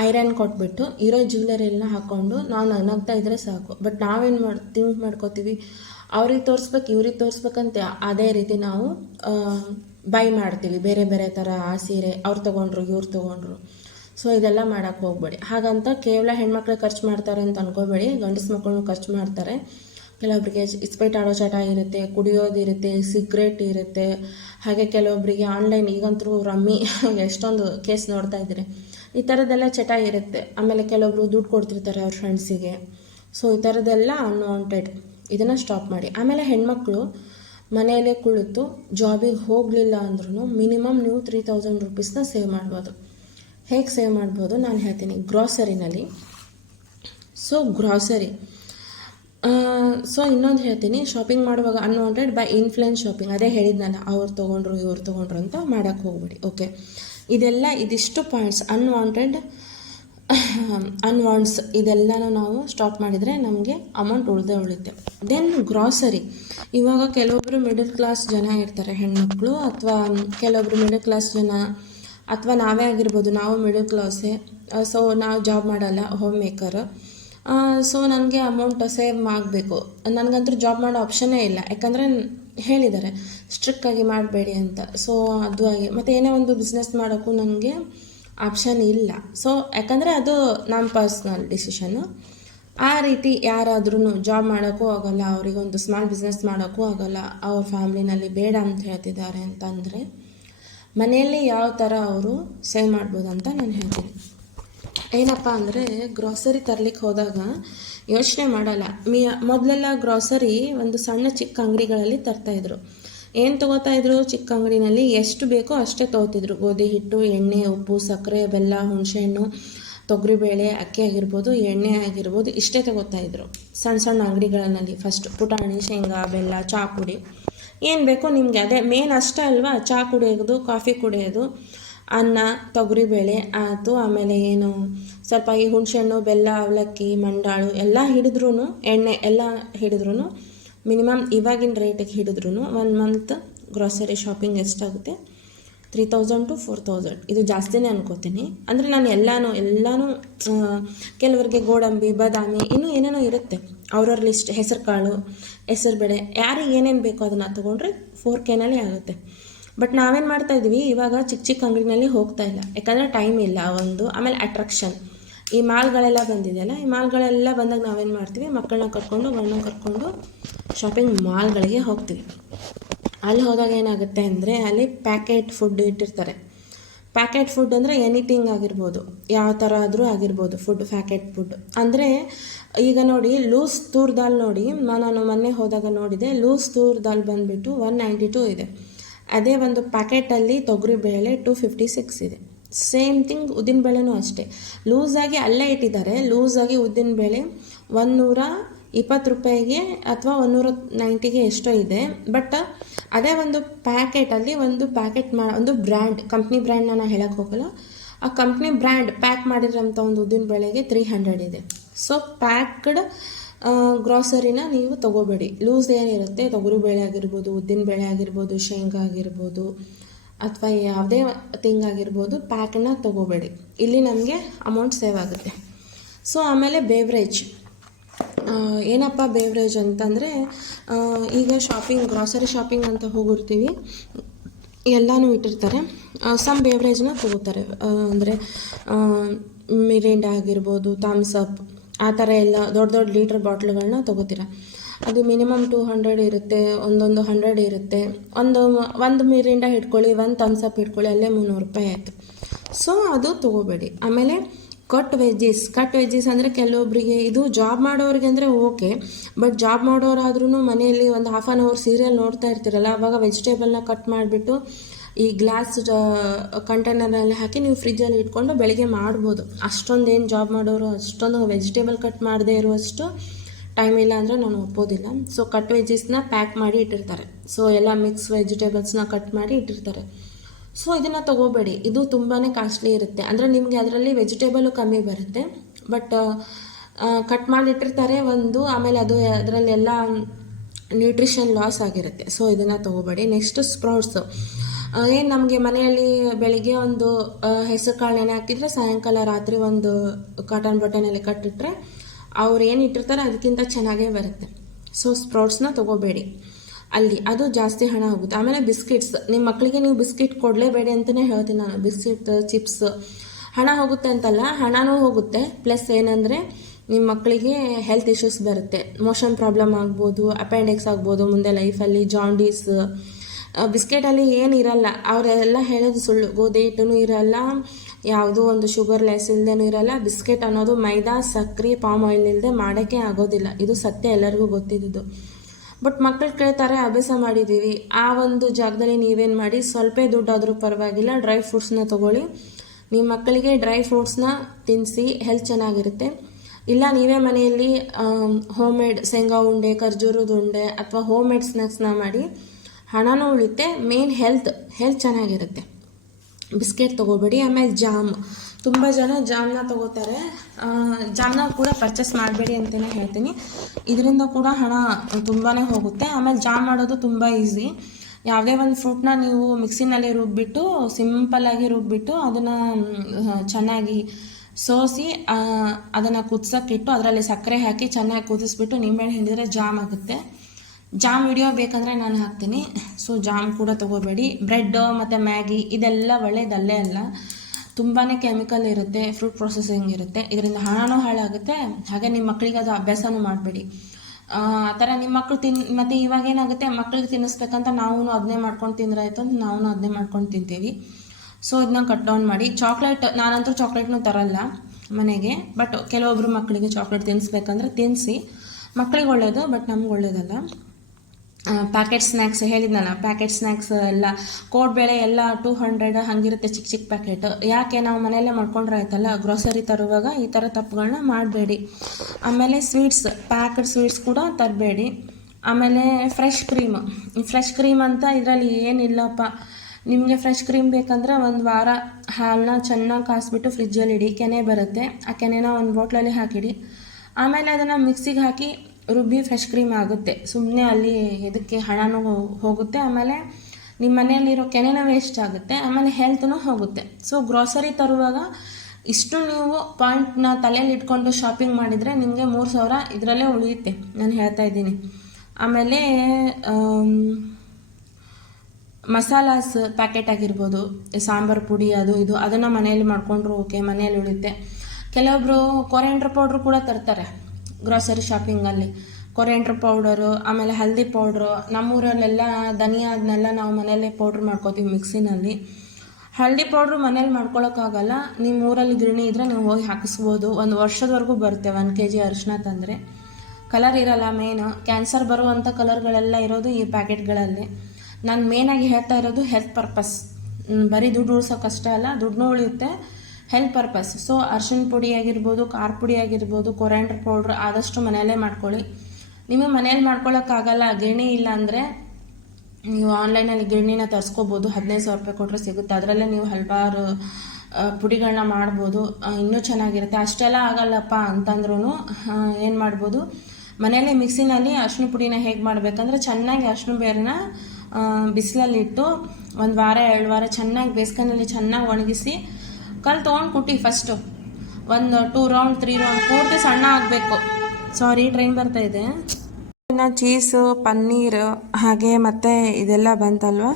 ಐರನ್ ಕೊಟ್ಬಿಟ್ಟು ಇರೋ ಜ್ಯುವೆಲರಿ ಎಲ್ಲ ಹಾಕ್ಕೊಂಡು ನಾವು ನಗ್ತಾ ಇದ್ದರೆ ಸಾಕು. ಬಟ್ ನಾವೇನು ಥಿಂಕ್ ಮಾಡ್ಕೋತೀವಿ, ಅವ್ರಿಗೆ ತೋರಿಸ್ಬೇಕು ಇವ್ರಿಗೆ ತೋರಿಸ್ಬೇಕಂತ ಅದೇ ರೀತಿ ನಾವು ಬೈ ಮಾಡ್ತೀವಿ ಬೇರೆ ಥರ. ಆ ಸೀರೆ ಅವ್ರು ತೊಗೊಂಡ್ರು ಇವ್ರು ತೊಗೊಂಡ್ರು, ಸೊ ಇದೆಲ್ಲ ಮಾಡೋಕ್ಕೆ ಹೋಗ್ಬೇಡಿ. ಹಾಗಂತ ಕೇವಲ ಹೆಣ್ಮಕ್ಳು ಖರ್ಚು ಮಾಡ್ತಾರೆ ಅಂತ ಅನ್ಕೋಬೇಡಿ, ಗಂಡಸು ಮಕ್ಕಳು ಖರ್ಚು ಮಾಡ್ತಾರೆ. ಕೆಲವೊಬ್ಬರಿಗೆ ಇಸ್ಪೇಟ್ ಆಡೋ ಚಟ ಇರುತ್ತೆ, ಕುಡಿಯೋದಿರುತ್ತೆ, ಸಿಗ್ರೆಟ್ ಇರುತ್ತೆ, ಹಾಗೆ ಕೆಲವೊಬ್ಬರಿಗೆ ಆನ್ಲೈನ್ ಈಗಂತೂ ರಮ್ಮಿ ಎಷ್ಟೊಂದು ಕೇಸ್ ನೋಡ್ತಾ ಇದ್ದೀರಿ, ಈ ಥರದ್ದೆಲ್ಲ ಚಟ ಇರುತ್ತೆ. ಆಮೇಲೆ ಕೆಲವೊಬ್ರು ದುಡ್ಡು ಕೊಡ್ತಿರ್ತಾರೆ ಅವ್ರ ಫ್ರೆಂಡ್ಸಿಗೆ. ಸೊ ಈ ಥರದ್ದೆಲ್ಲ ಅನ್ವಾಂಟೆಡ್, ಇದನ್ನು ಸ್ಟಾಪ್ ಮಾಡಿ. ಆಮೇಲೆ ಹೆಣ್ಮಕ್ಳು ಮನೆಯಲ್ಲೇ ಕುಳಿತು ಜಾಬಿಗೆ ಹೋಗಲಿಲ್ಲ ಅಂದ್ರೂ ಮಿನಿಮಮ್ ನೀವು 3000 ರೂಪೀಸ್ನ ಸೇವ್ ಮಾಡ್ಬೋದು. ಹೇಗೆ ಸೇವ್ ಮಾಡ್ಬೋದು ನಾನು ಹೇಳ್ತೀನಿ. ಗ್ರಾಸರಿನಲ್ಲಿ ಸೊ ಇನ್ನೊಂದು ಹೇಳ್ತೀನಿ, ಶಾಪಿಂಗ್ ಮಾಡುವಾಗ ಅನ್ವಾಂಟೆಡ್ ಬೈ ಇನ್ಫ್ಲುಯೆನ್ಸ್ ಶಾಪಿಂಗ್, ಅದೇ ಹೇಳಿದ್ನಲ್ಲ, ಅವ್ರು ತೊಗೊಂಡ್ರು ಇವ್ರು ತೊಗೊಂಡ್ರು ಅಂತ ಮಾಡೋಕ್ಕೆ ಹೋಗ್ಬೇಡಿ. ಓಕೆ, ಇದಿಷ್ಟು ಪಾಯಿಂಟ್ಸ್ ಅನ್ವಾಂಟ್ಸ್ ಇದೆಲ್ಲನೂ ನಾವು ಸ್ಟಾಪ್ ಮಾಡಿದರೆ ನಮಗೆ ಅಮೌಂಟ್ ಉಳಿಯುತ್ತೆ. ದೆನ್ ಗ್ರಾಸರಿ, ಇವಾಗ ಕೆಲವೊಬ್ಬರು ಮಿಡಲ್ ಕ್ಲಾಸ್ ಜನ ಇರ್ತಾರೆ ಹೆಣ್ಮಕ್ಳು, ಅಥವಾ ಕೆಲವೊಬ್ಬರು ಮಿಡಲ್ ಕ್ಲಾಸ್ ಜನ, ಅಥವಾ ನಾವೇ ಆಗಿರ್ಬೋದು, ನಾವು ಮಿಡಲ್ ಕ್ಲಾಸೇ. ಸೊ ನಾವು ಜಾಬ್ ಮಾಡಲ್ಲ, ಹೋಮ್ ಮೇಕರ್. ಸೊ ನನಗೆ ಅಮೌಂಟ್ ಸೇವ್ ಆಗಬೇಕು, ನನಗಂತೂ ಜಾಬ್ ಮಾಡೋ ಆಪ್ಷನ್ನೇ ಇಲ್ಲ, ಯಾಕಂದರೆ ಹೇಳಿದ್ದಾರೆ ಸ್ಟ್ರಿಕ್ಟಾಗಿ ಮಾಡಬೇಡಿ ಅಂತ. ಸೊ ಅದು ಆಗಿ ಮತ್ತು ಏನೇ ಒಂದು ಬಿಸ್ನೆಸ್ ಮಾಡೋಕ್ಕೂ ನನಗೆ ಆಪ್ಷನ್ ಇಲ್ಲ. ಸೊ ಯಾಕಂದರೆ ಅದು ನಮ್ಮ ಪರ್ಸ್ನಲ್ ಡಿಸಿಷನ್ನು. ಆ ರೀತಿ ಯಾರಾದ್ರೂ ಜಾಬ್ ಮಾಡೋಕ್ಕೂ ಆಗೋಲ್ಲ, ಅವರಿಗೊಂದು ಸ್ಮಾಲ್ ಬಿಸ್ನೆಸ್ ಮಾಡೋಕ್ಕೂ ಆಗೋಲ್ಲ, ಅವ್ರ ಫ್ಯಾಮ್ಲಿನಲ್ಲಿ ಬೇಡ ಅಂತ ಹೇಳ್ತಿದ್ದಾರೆ ಅಂತಂದರೆ ಮನೆಯಲ್ಲಿ ಯಾವ ಥರ ಅವರು ಸೇವ್ ಮಾಡ್ಬೋದು ಅಂತ ನಾನು ಹೇಳ್ತೀನಿ. ಏನಪ್ಪ ಅಂದರೆ ಗ್ರಾಸರಿ ತರಲಿಕ್ಕೆ ಹೋದಾಗ ಯೋಚನೆ ಮಾಡಲ್ಲ. ಮೊದಲೆಲ್ಲ ಗ್ರಾಸರಿ ಒಂದು ಸಣ್ಣ ಚಿಕ್ಕ ಅಂಗಡಿಗಳಲ್ಲಿ ತರ್ತಾಯಿದ್ರು. ಏನು ತೊಗೋತಾಯಿದ್ರು, ಚಿಕ್ಕ ಅಂಗಡಿನಲ್ಲಿ ಎಷ್ಟು ಬೇಕೋ ಅಷ್ಟೇ ತೊಗೋತಿದ್ರು. ಗೋಧಿ ಹಿಟ್ಟು, ಎಣ್ಣೆ, ಉಪ್ಪು, ಸಕ್ಕರೆ, ಬೆಲ್ಲ, ಹುಣಸೆಹಣ್ಣು, ತೊಗರಿಬೇಳೆ, ಅಕ್ಕಿ ಆಗಿರ್ಬೋದು, ಎಣ್ಣೆ ಆಗಿರ್ಬೋದು, ಇಷ್ಟೇ ತೊಗೋತಾಯಿದ್ರು ಸಣ್ಣ ಅಂಗಡಿಗಳಲ್ಲಿ. ಫಸ್ಟ್ ಪುಟಾಣಿ, ಶೇಂಗಾ, ಬೆಲ್ಲ, ಚಹಾ ಪುಡಿ, ಏನು ಬೇಕೋ ನಿಮಗೆ ಅದೇ ಮೇನ್ ಅಷ್ಟೇ ಅಲ್ವಾ. ಚಹಾ ಕುಡಿಯೋದು, ಕಾಫಿ ಕುಡಿಯೋದು, ಅನ್ನ, ತೊಗರಿಬೇಳೆ ಆಯಿತು, ಆಮೇಲೆ ಏನು ಸ್ವಲ್ಪ ಈ ಹುಣಸೆಹಣ್ಣು, ಬೆಲ್ಲ, ಅವಲಕ್ಕಿ, ಮಂಡಾಳು ಎಲ್ಲ ಹಿಡಿದ್ರೂ, ಎಣ್ಣೆ ಎಲ್ಲ ಹಿಡಿದ್ರೂ ಮಿನಿಮಮ್ ಇವಾಗಿನ ರೇಟಿಗೆ ಹಿಡಿದ್ರೂ 1 ಮಂತ್ ಗ್ರಾಸರಿ ಶಾಪಿಂಗ್ ಎಷ್ಟಾಗುತ್ತೆ, 3000 to 4000. ಇದು ಜಾಸ್ತಿನೇ ಅನ್ಕೋತೀನಿ. ಅಂದರೆ ನಾನು ಎಲ್ಲನೂ ಕೆಲವರಿಗೆ ಗೋಡಂಬಿ, ಬಾದಾಮಿ, ಇನ್ನೂ ಏನೇನೋ ಇರುತ್ತೆ ಅವ್ರವ್ರ ಲಿಸ್ಟ್, ಹೆಸರು ಕಾಳು, ಹೆಸರು ಬೇಳೆ, ಯಾರಿಗೆ ಏನೇನು ಬೇಕೋ ಅದನ್ನು ತೊಗೊಂಡ್ರೆ 4Kನಲ್ಲಿ ಆಗುತ್ತೆ. ಬಟ್ ನಾವೇನು ಮಾಡ್ತಾಯಿದ್ವಿ, ಇವಾಗ ಚಿಕ್ಕ ಅಂಗಡಿನಲ್ಲಿ ಹೋಗ್ತಾ ಇಲ್ಲ, ಯಾಕಂದರೆ ಟೈಮ್ ಇಲ್ಲ ಒಂದು. ಆಮೇಲೆ ಅಟ್ರಾಕ್ಷನ್, ಈ ಮಾಲ್ಗಳೆಲ್ಲ ಬಂದಿದೆಯಲ್ಲ, ಈ ಮಾಲ್ಗಳೆಲ್ಲ ಬಂದಾಗ ನಾವೇನು ಮಾಡ್ತೀವಿ, ಮಕ್ಕಳನ್ನ ಕರ್ಕೊಂಡು ಗಂಡನ್ನ ಕರ್ಕೊಂಡು ಶಾಪಿಂಗ್ ಮಾಲ್ಗಳಿಗೆ ಹೋಗ್ತೀವಿ. ಅಲ್ಲಿ ಹೋದಾಗ ಏನಾಗುತ್ತೆ ಅಂದರೆ ಅಲ್ಲಿ ಪ್ಯಾಕೆಟ್ ಫುಡ್ ಇಟ್ಟಿರ್ತಾರೆ. ಪ್ಯಾಕೆಟ್ ಫುಡ್ ಅಂದರೆ ಎನಿಥಿಂಗ್ ಆಗಿರ್ಬೋದು, ಯಾವ ಥರ ಆದರೂ ಆಗಿರ್ಬೋದು ಫುಡ್, ಪ್ಯಾಕೆಟ್ ಫುಡ್ ಅಂದರೆ ಈಗ ನೋಡಿ ಲೂಸ್ ತೂರ್ ದಾಲ್ ನೋಡಿ, ನಾನು ಮೊನ್ನೆ ಹೋದಾಗ ನೋಡಿದೆ, ಲೂಸ್ ತೂರ್ ದಾಲ್ ಬಂದುಬಿಟ್ಟು 192 ಇದೆ. ಅದೇ ಒಂದು ಪ್ಯಾಕೆಟಲ್ಲಿ ತೊಗರಿಬೇಳೆ 256 ಇದೆ. ಸೇಮ್ ಥಿಂಗ್ ಉದ್ದಿನಬೇಳೆನೂ ಅಷ್ಟೇ, ಲೂಸಾಗಿ ಅಲ್ಲೇ ಇಟ್ಟಿದ್ದಾರೆ. ಲೂಸಾಗಿ ಉದ್ದಿನಬೇಳೆ 120 ರೂಪಾಯಿಗೆ ಅಥವಾ 190ಗೆ ಎಷ್ಟೋ ಇದೆ. ಬಟ್ ಅದೇ ಒಂದು ಪ್ಯಾಕೆಟಲ್ಲಿ ಒಂದು ಒಂದು ಬ್ರ್ಯಾಂಡ್, ಕಂಪ್ನಿ ಬ್ರ್ಯಾಂಡ್ನ ನಾನು ಹೇಳಕ್ಕೆ ಹೋಗಲ್ಲ, ಆ ಕಂಪ್ನಿ ಬ್ರ್ಯಾಂಡ್ ಪ್ಯಾಕ್ ಮಾಡಿರೋಂಥ ಒಂದು ಉದ್ದಿನಬೇಳೆಗೆ 300 ಇದೆ. ಸೊ ಪ್ಯಾಕ್ಡ್ ಗ್ರಾಸರಿನ ನೀವು ತೊಗೋಬೇಡಿ. ಲೂಸ್ ಏನಿರುತ್ತೆ, ತೊಗರಿಬೇಳೆ ಆಗಿರ್ಬೋದು, ಉದ್ದಿನಬೇಳೆ ಆಗಿರ್ಬೋದು, ಶೇಂಗಾ ಆಗಿರ್ಬೋದು, ಅಥವಾ ಯಾವುದೇ ಥಿಂಗ್ ಆಗಿರ್ಬೋದು, ಪ್ಯಾಕನ್ನ ತೊಗೋಬೇಡಿ. ಇಲ್ಲಿ ನಮಗೆ ಅಮೌಂಟ್ ಸೇವ್ ಆಗುತ್ತೆ. ಸೊ ಆಮೇಲೆ ಬೇವ್ರೇಜ್, ಏನಪ್ಪ ಬೇವ್ರೇಜ್ ಅಂತಂದರೆ, ಈಗ ಗ್ರಾಸರಿ ಶಾಪಿಂಗ್ ಅಂತ ಹೋಗಿರ್ತೀವಿ, ಎಲ್ಲನೂ ಇಟ್ಟಿರ್ತಾರೆ. ಸಮ್ ಬೇವ್ರೇಜ್ನ ತೊಗೋತಾರೆ, ಅಂದರೆ ಮಿರಿಂಡಾ ಆಗಿರ್ಬೋದು, ಥಮ್ಸಪ್, ಆ ಥರ ಎಲ್ಲ ದೊಡ್ಡ ದೊಡ್ಡ ಲೀಟ್ರ್ ಬಾಟ್ಲ್ಗಳನ್ನ ತೊಗೋತೀರ. ಅದು ಮಿನಿಮಮ್ 200 ಇರುತ್ತೆ, ಒಂದೊಂದು 100 ಇರುತ್ತೆ. ಒಂದು ಮಿರಿಂಡಾ ಇಟ್ಕೊಳ್ಳಿ, ಒಂದು ಥಮ್ಸಪ್ ಇಟ್ಕೊಳ್ಳಿ, ಅಲ್ಲೇ 300 ರೂಪಾಯಿ ಆಯಿತು. ಸೊ ಅದು ತೊಗೋಬೇಡಿ. ಆಮೇಲೆ ಕಟ್ ವೆಜ್ಜೀಸ್ ಅಂದರೆ ಕೆಲವೊಬ್ಬರಿಗೆ ಇದು ಜಾಬ್ ಮಾಡೋರಿಗೆ ಅಂದರೆ ಓಕೆ, ಬಟ್ ಜಾಬ್ ಮಾಡೋರಾದ್ರೂ ಮನೆಯಲ್ಲಿ ಒಂದು ಹಾಫ್ ಆನ್ ಅವರ್ ಸೀರಿಯಲ್ ನೋಡ್ತಾ ಇರ್ತೀರಲ್ಲ, ಆವಾಗ ವೆಜಿಟೇಬಲ್ನ ಕಟ್ ಮಾಡಿಬಿಟ್ಟು ಈ ಗ್ಲಾಸ್ ಕಂಟೈನರಲ್ಲಿ ಹಾಕಿ ನೀವು ಫ್ರಿಜ್ಜಲ್ಲಿ ಇಟ್ಕೊಂಡು ಬೆಳಗ್ಗೆ ಮಾಡ್ಬೋದು. ಅಷ್ಟೊಂದು ಏನು ಜಾಬ್ ಮಾಡೋರು ಅಷ್ಟೊಂದು ವೆಜಿಟೇಬಲ್ ಕಟ್ ಮಾಡದೇ ಇರುವಷ್ಟು ಟೈಮ್ ಇಲ್ಲ ಅಂದರೆ ನಾನು ಒಪ್ಪೋದಿಲ್ಲ. ಸೊ ಕಟ್ ವೆಜ್ಜೀಸ್ನ ಪ್ಯಾಕ್ ಮಾಡಿ ಇಟ್ಟಿರ್ತಾರೆ. ಸೊ ಎಲ್ಲ ಮಿಕ್ಸ್ ವೆಜಿಟೇಬಲ್ಸ್ನ ಕಟ್ ಮಾಡಿ ಇಟ್ಟಿರ್ತಾರೆ. ಸೊ ಇದನ್ನು ತೊಗೋಬೇಡಿ, ಇದು ತುಂಬಾ ಕಾಸ್ಟ್ಲಿ ಇರುತ್ತೆ. ಅಂದರೆ ನಿಮಗೆ ಅದರಲ್ಲಿ ವೆಜಿಟೇಬಲು ಕಮ್ಮಿ ಬರುತ್ತೆ, ಬಟ್ ಕಟ್ ಮಾಡಿಟ್ಟಿರ್ತಾರೆ ಒಂದು, ಆಮೇಲೆ ಅದು ಅದರಲ್ಲೆಲ್ಲ ನ್ಯೂಟ್ರಿಷನ್ ಲಾಸ್ ಆಗಿರುತ್ತೆ. ಸೊ ಇದನ್ನು ತೊಗೋಬೇಡಿ. ನೆಕ್ಸ್ಟ್ ಸ್ಪ್ರೌಟ್ಸು, ಏನು ನಮಗೆ ಮನೆಯಲ್ಲಿ ಬೆಳಿಗ್ಗೆ ಒಂದು ಹೆಸರು ಕಾಳು ನೆನೆ ಹಾಕಿದರೆ ಸಾಯಂಕಾಲ ರಾತ್ರಿ ಒಂದು ಕಾಟನ್ ಬಟನಲ್ಲಿ ಕಟ್ಟಿಟ್ರೆ ಅವ್ರು ಏನು ಇಟ್ಟಿರ್ತಾರೆ ಅದಕ್ಕಿಂತ ಚೆನ್ನಾಗೇ ಬರುತ್ತೆ. ಸೊ ಸ್ಪ್ರೌಟ್ಸ್ನ ತೊಗೋಬೇಡಿ, ಅಲ್ಲಿ ಅದು ಜಾಸ್ತಿ ಹಣ ಹೋಗುತ್ತೆ. ಆಮೇಲೆ ಬಿಸ್ಕಿಟ್ಸ್, ನಿಮ್ಮ ಮಕ್ಕಳಿಗೆ ನೀವು ಬಿಸ್ಕಿಟ್ ಕೊಡಲೇಬೇಡಿ ಅಂತಲೇ ಹೇಳ್ತೀನಿ ನಾನು. ಬಿಸ್ಕಿಟ್, ಚಿಪ್ಸ್ ಹಣ ಹೋಗುತ್ತೆ ಅಂತಲ್ಲ, ಹಣನೂ ಹೋಗುತ್ತೆ. ಪ್ಲಸ್ ಏನಂದರೆ ನಿಮ್ಮ ಮಕ್ಕಳಿಗೆ ಹೆಲ್ತ್ ಇಶ್ಯೂಸ್ ಬರುತ್ತೆ, ಮೋಷನ್ ಪ್ರಾಬ್ಲಮ್ ಆಗ್ಬೋದು, ಅಪೆಂಡಿಕ್ಸ್ ಆಗ್ಬೋದು ಮುಂದೆ ಲೈಫಲ್ಲಿ, ಜಾಂಡೀಸ್. ಬಿಸ್ಕೆಟಲ್ಲಿ ಏನು ಇರಲ್ಲ, ಅವರೆಲ್ಲ ಹೇಳೋದು ಸುಳ್ಳು, ಗೋಧಿ ಹಿಟ್ಟೂ ಇರಲ್ಲ, ಯಾವುದೋ ಒಂದು ಶುಗರ್ ಲೆಸ್ ಇಲ್ಲದೇನೂ ಇರಲ್ಲ. ಬಿಸ್ಕೆಟ್ ಅನ್ನೋದು ಮೈದಾ, ಸಕ್ಕರೆ, ಪಾಮ್ ಆಯಿಲ್ ಇಲ್ಲದೆ ಮಾಡೋಕ್ಕೆ ಆಗೋದಿಲ್ಲ, ಇದು ಸತ್ಯ, ಎಲ್ಲರಿಗೂ ಗೊತ್ತಿದ್ದು. ಬಟ್ ಮಕ್ಕಳು ಕೇಳ್ತಾರೆ, ಅಭ್ಯಾಸ ಮಾಡಿದ್ದೀವಿ. ಆ ಒಂದು ಜಾಗದಲ್ಲಿ ನೀವೇನು ಮಾಡಿ, ಸ್ವಲ್ಪ ದುಡ್ಡಾದರೂ ಪರವಾಗಿಲ್ಲ, ಡ್ರೈ ಫ್ರೂಟ್ಸ್ನ ತೊಗೊಳ್ಳಿ. ನಿಮ್ಮ ಮಕ್ಕಳಿಗೆ ಡ್ರೈ ಫ್ರೂಟ್ಸ್ನ ತಿನ್ನಿಸಿ, ಹೆಲ್ತ್ ಚೆನ್ನಾಗಿರುತ್ತೆ. ಇಲ್ಲ ನೀವೇ ಮನೆಯಲ್ಲಿ ಹೋಮ್ ಮೇಡ್ ಶೇಂಗಾ ಉಂಡೆ, ಖರ್ಜೂರದ ಉಂಡೆ ಅಥವಾ ಹೋಮ್ ಮೇಡ್ ಸ್ನ್ಯಾಕ್ಸ್ನ ಮಾಡಿ, ಹಣನೂ ಉಳಿಯುತ್ತೆ, ಮೇನ್ ಹೆಲ್ತ್ ಚೆನ್ನಾಗಿರುತ್ತೆ. ಬಿಸ್ಕೆಟ್ ತೊಗೋಬೇಡಿ. ಆಮೇಲೆ ಜಾಮ್, ತುಂಬ ಜನ ಜಾಮ್ನ ತೊಗೋತಾರೆ. ಜಾಮ್ನ ಕೂಡ ಪರ್ಚೇಸ್ ಮಾಡಬೇಡಿ ಅಂತಲೇ ಹೇಳ್ತೀನಿ, ಇದರಿಂದ ಕೂಡ ಹಣ ತುಂಬಾ ಹೋಗುತ್ತೆ. ಆಮೇಲೆ ಜಾಮ್ ಮಾಡೋದು ತುಂಬ ಈಸಿ. ಯಾವುದೇ ಒಂದು ಫ್ರೂಟ್ನ ನೀವು ಮಿಕ್ಸಿನಲ್ಲಿ ರುಬ್ಬಿಟ್ಟು, ಸಿಂಪಲ್ಲಾಗಿ ರುಬ್ಬಿಟ್ಟು, ಅದನ್ನು ಚೆನ್ನಾಗಿ ಸೋಸಿ ಅದನ್ನು ಕುದಿಸೋಕ್ಕಿಟ್ಟು ಅದರಲ್ಲಿ ಸಕ್ಕರೆ ಹಾಕಿ ಚೆನ್ನಾಗಿ ಕುದಿಸ್ಬಿಟ್ಟು ನಿಂಬೆಹಣ್ಣು ಹಿಂಡಿದ್ರೆ ಜಾಮ್ ಆಗುತ್ತೆ. ಜಾಮ್ ವಿಡಿಯೋ ಬೇಕಂದರೆ ನಾನು ಹಾಕ್ತೀನಿ. ಸೊ ಜಾಮ್ ಕೂಡ ತೊಗೋಬೇಡಿ. ಬ್ರೆಡ್ಡು ಮತ್ತು ಮ್ಯಾಗಿ ಇದೆಲ್ಲ ಒಳ್ಳೆಯದಲ್ಲೇ ಅಲ್ಲ, ತುಂಬಾ ಕೆಮಿಕಲ್ ಇರುತ್ತೆ, ಫ್ರೂಟ್ ಪ್ರೊಸೆಸಿಂಗ್ ಇರುತ್ತೆ, ಇದರಿಂದ ಹಣನೂ ಹಾಳಾಗುತ್ತೆ. ಹಾಗೆ ನಿಮ್ಮ ಮಕ್ಕಳಿಗೆ ಅದು ಅಭ್ಯಾಸನೂ ಮಾಡಬೇಡಿ. ಆ ಥರ ನಿಮ್ಮ ಮಕ್ಕಳು ಮತ್ತು ಇವಾಗ ಏನಾಗುತ್ತೆ, ಮಕ್ಕಳಿಗೆ ತಿನ್ನಿಸ್ಬೇಕಂತ ನಾವು ಅದನ್ನೇ ಮಾಡ್ಕೊಂಡು ತಿಂದ್ರೆ ಆಯಿತು ಅಂತ ನಾವು ಅದನ್ನೇ ಮಾಡ್ಕೊಂಡು ತಿಂತೀವಿ. ಸೊ ಇದನ್ನ ಕಟ್ ಡೌನ್ ಮಾಡಿ. ಚಾಕ್ಲೇಟ್, ನಾನಂತೂ ಚಾಕ್ಲೇಟ್ನೂ ತರಲ್ಲ ಮನೆಗೆ, ಬಟ್ ಕೆಲವೊಬ್ಬರು ಮಕ್ಕಳಿಗೆ ಚಾಕ್ಲೇಟ್ ತಿನ್ನಿಸ್ಬೇಕಂದ್ರೆ ತಿನ್ನಿಸಿ, ಮಕ್ಕಳಿಗೆ ಒಳ್ಳೆಯದು, ಬಟ್ ನಮ್ಗೆ ಒಳ್ಳೆಯದಲ್ಲ. ಪ್ಯಾಕೆಟ್ ಸ್ನ್ಯಾಕ್ಸ್ ಹೇಳಿದ್ನಲ್ಲ, ಪ್ಯಾಕೆಟ್ ಸ್ನ್ಯಾಕ್ಸ್ ಎಲ್ಲ ಕೋಡ್ಬೇಳೆ ಎಲ್ಲ 200 ಹಾಗಿರುತ್ತೆ, ಚಿಕ್ಕ ಚಿಕ್ಕ ಪ್ಯಾಕೆಟ್. ಯಾಕೆ, ನಾವು ಮನೆಯಲ್ಲೇ ಮಾಡ್ಕೊಂಡ್ರೆ ಆಯ್ತಲ್ಲ. ಗ್ರೋಸರಿ ತರುವಾಗ ಈ ಥರ ತಪ್ಪುಗಳನ್ನ ಮಾಡಬೇಡಿ. ಆಮೇಲೆ ಸ್ವೀಟ್ಸ್, ಪ್ಯಾಕೆಟ್ ಸ್ವೀಟ್ಸ್ ಕೂಡ ತರಬೇಡಿ. ಆಮೇಲೆ ಫ್ರೆಶ್ ಕ್ರೀಮ್ ಅಂತ ಇದರಲ್ಲಿ ಏನಿಲ್ಲಪ್ಪ. ನಿಮಗೆ ಫ್ರೆಶ್ ಕ್ರೀಮ್ ಬೇಕಂದ್ರೆ ಒಂದು ವಾರ ಹಾಲನ್ನ ಚೆನ್ನಾಗಿ ಕಾಯಿಸ್ಬಿಟ್ಟು ಫ್ರಿಜ್ಜಲ್ಲಿ ಇಡಿ, ಕೆನೆ ಬರುತ್ತೆ, ಆ ಕೆನೆನ ಒಂದು ಬಾಟ್ಲಲ್ಲಿ ಹಾಕಿಡಿ. ಆಮೇಲೆ ಅದನ್ನು ಮಿಕ್ಸಿಗೆ ಹಾಕಿ ರುಬ್ಬಿ ಫ್ರೆಶ್ ಕ್ರೀಮ್ ಆಗುತ್ತೆ. ಸುಮ್ಮನೆ ಅಲ್ಲಿ ಇದಕ್ಕೆ ಹಣನೂ ಹೋಗುತ್ತೆ, ಆಮೇಲೆ ನಿಮ್ಮ ಮನೆಯಲ್ಲಿರೋ ಕೆನೆನೂ ವೇಸ್ಟ್ ಆಗುತ್ತೆ, ಆಮೇಲೆ ಹೆಲ್ತ್ನೂ ಹೋಗುತ್ತೆ. ಸೊ ಗ್ರೋಸರಿ ತರುವಾಗ ಇಷ್ಟು ನೀವು ಪಾಯಿಂಟ್ನ ತಲೆಯಲ್ಲಿ ಇಟ್ಕೊಂಡು ಶಾಪಿಂಗ್ ಮಾಡಿದರೆ ನಿಮಗೆ 3000 ಇದರಲ್ಲೇ ಉಳಿಯುತ್ತೆ, ನಾನು ಹೇಳ್ತಾ ಇದ್ದೀನಿ. ಆಮೇಲೆ ಮಸಾಲಾಸ್ ಪ್ಯಾಕೆಟ್ ಆಗಿರ್ಬೋದು, ಸಾಂಬಾರು ಪುಡಿ, ಅದು ಇದು, ಅದನ್ನು ಮನೆಯಲ್ಲಿ ಮಾಡಿಕೊಂಡ್ರು ಓಕೆ, ಮನೆಯಲ್ಲಿ ಉಳಿಯುತ್ತೆ. ಕೆಲವೊಬ್ಬರು ಕೊರಿಯಾಂಡರ್ ಪೌಡ್ರ್ ಕೂಡ ತರ್ತಾರೆ ಗ್ರಾಸರಿ ಶಾಪಿಂಗಲ್ಲಿ. ಕೊರಿಯಾಂಡರ್ ಪೌಡರು, ಆಮೇಲೆ ಹಲ್ದಿ ಪೌಡ್ರು. ನಮ್ಮೂರಲ್ಲೆಲ್ಲ ಧನಿಯಾ ಅದನ್ನೆಲ್ಲ ನಾವು ಮನೆಯಲ್ಲೇ ಪೌಡ್ರ್ ಮಾಡ್ಕೋತೀವಿ ಮಿಕ್ಸಿನಲ್ಲಿ. ಹಲ್ದಿ ಪೌಡ್ರು ಮನೇಲಿ ಮಾಡ್ಕೊಳಕ್ಕಾಗಲ್ಲ. ನಿಮ್ಮ ಊರಲ್ಲಿ ಗಿರಣಿ ಇದ್ದರೆ ನೀವು ಹೋಗಿ ಹಾಕಿಸ್ಬೋದು. 1 ವರ್ಷದವರೆಗೂ ಬರುತ್ತೆ 1 kg ಅರಿಶಿನ ತಂದರೆ. ಕಲರ್ ಇರಲ್ಲ. ಮೇನು ಕ್ಯಾನ್ಸರ್ ಬರುವಂಥ ಕಲರ್ಗಳೆಲ್ಲ ಇರೋದು ಈ ಪ್ಯಾಕೆಟ್ಗಳಲ್ಲಿ. ನಾನು ಮೇನಾಗಿ ಹೇಳ್ತಾ ಇರೋದು ಹೆಲ್ತ್ ಪರ್ಪಸ್. ಬರೀ ದುಡ್ಡು ಉಳ್ಸೋಕ್ಕಷ್ಟೇ ಅಲ್ಲ, ದುಡ್ಡು ಉಳಿಯುತ್ತೆ, ಹೆಲ್ತ್ ಪರ್ಪಸ್. ಸೊ ಅರಿಶಿನ ಪುಡಿ ಆಗಿರ್ಬೋದು, ಖಾರ ಪುಡಿ ಆಗಿರ್ಬೋದು, ಕೊರಿಯಾಂಡರ್ ಪೌಡ್ರ್ ಆದಷ್ಟು ಮನೆಯಲ್ಲೇ ಮಾಡ್ಕೊಳ್ಳಿ. ನಿಮಗೆ ಮನೇಲಿ ಮಾಡ್ಕೊಳ್ಳೋಕ್ಕಾಗಲ್ಲ, ಗಿರಣಿ ಇಲ್ಲ ಅಂದರೆ ನೀವು ಆನ್ಲೈನಲ್ಲಿ ಗಿರಣಿನ ತರಿಸ್ಕೋಬೋದು. 15,000 ರೂಪಾಯಿ ಕೊಟ್ಟರೆ ಸಿಗುತ್ತೆ. ಅದರಲ್ಲೇ ನೀವು ಹಲವಾರು ಪುಡಿಗಳನ್ನ ಮಾಡ್ಬೋದು. ಇನ್ನೂ ಚೆನ್ನಾಗಿರುತ್ತೆ. ಅಷ್ಟೆಲ್ಲ ಆಗಲ್ಲಪ್ಪ ಅಂತಂದ್ರೂ ಏನು ಮಾಡ್ಬೋದು, ಮನೆಯಲ್ಲೇ ಮಿಕ್ಸಿನಲ್ಲಿ ಅರಿಶಿನ ಪುಡಿನ ಹೇಗೆ ಮಾಡಬೇಕಂದ್ರೆ, ಚೆನ್ನಾಗಿ ಅರಿಶಿನ ಬೇರನ್ನ ಬಿಸಿಲಲ್ಲಿಟ್ಟು 1 ವಾರ 2 ವಾರ ಚೆನ್ನಾಗಿ ಬೇಸಿಗೆನಲ್ಲಿ ಚೆನ್ನಾಗಿ ಒಣಗಿಸಿ ಕಲ್ಲು ತೊಗೊಂಡು ಕುಟ್ಟಿ. ಫಸ್ಟು ಒಂದು 2 ರೌಂಡ್ 3 ರೌಂಡ್ ಪೂರ್ತಿ ಸಣ್ಣ ಆಗಬೇಕು. ಸಾರಿ, ಟ್ರೈನ್ ಬರ್ತಾ ಇದೆ. ಇನ್ನು ಚೀಸು, ಪನ್ನೀರ್ ಹಾಗೆ ಮತ್ತು ಇದೆಲ್ಲ ಬಂತಲ್ವ.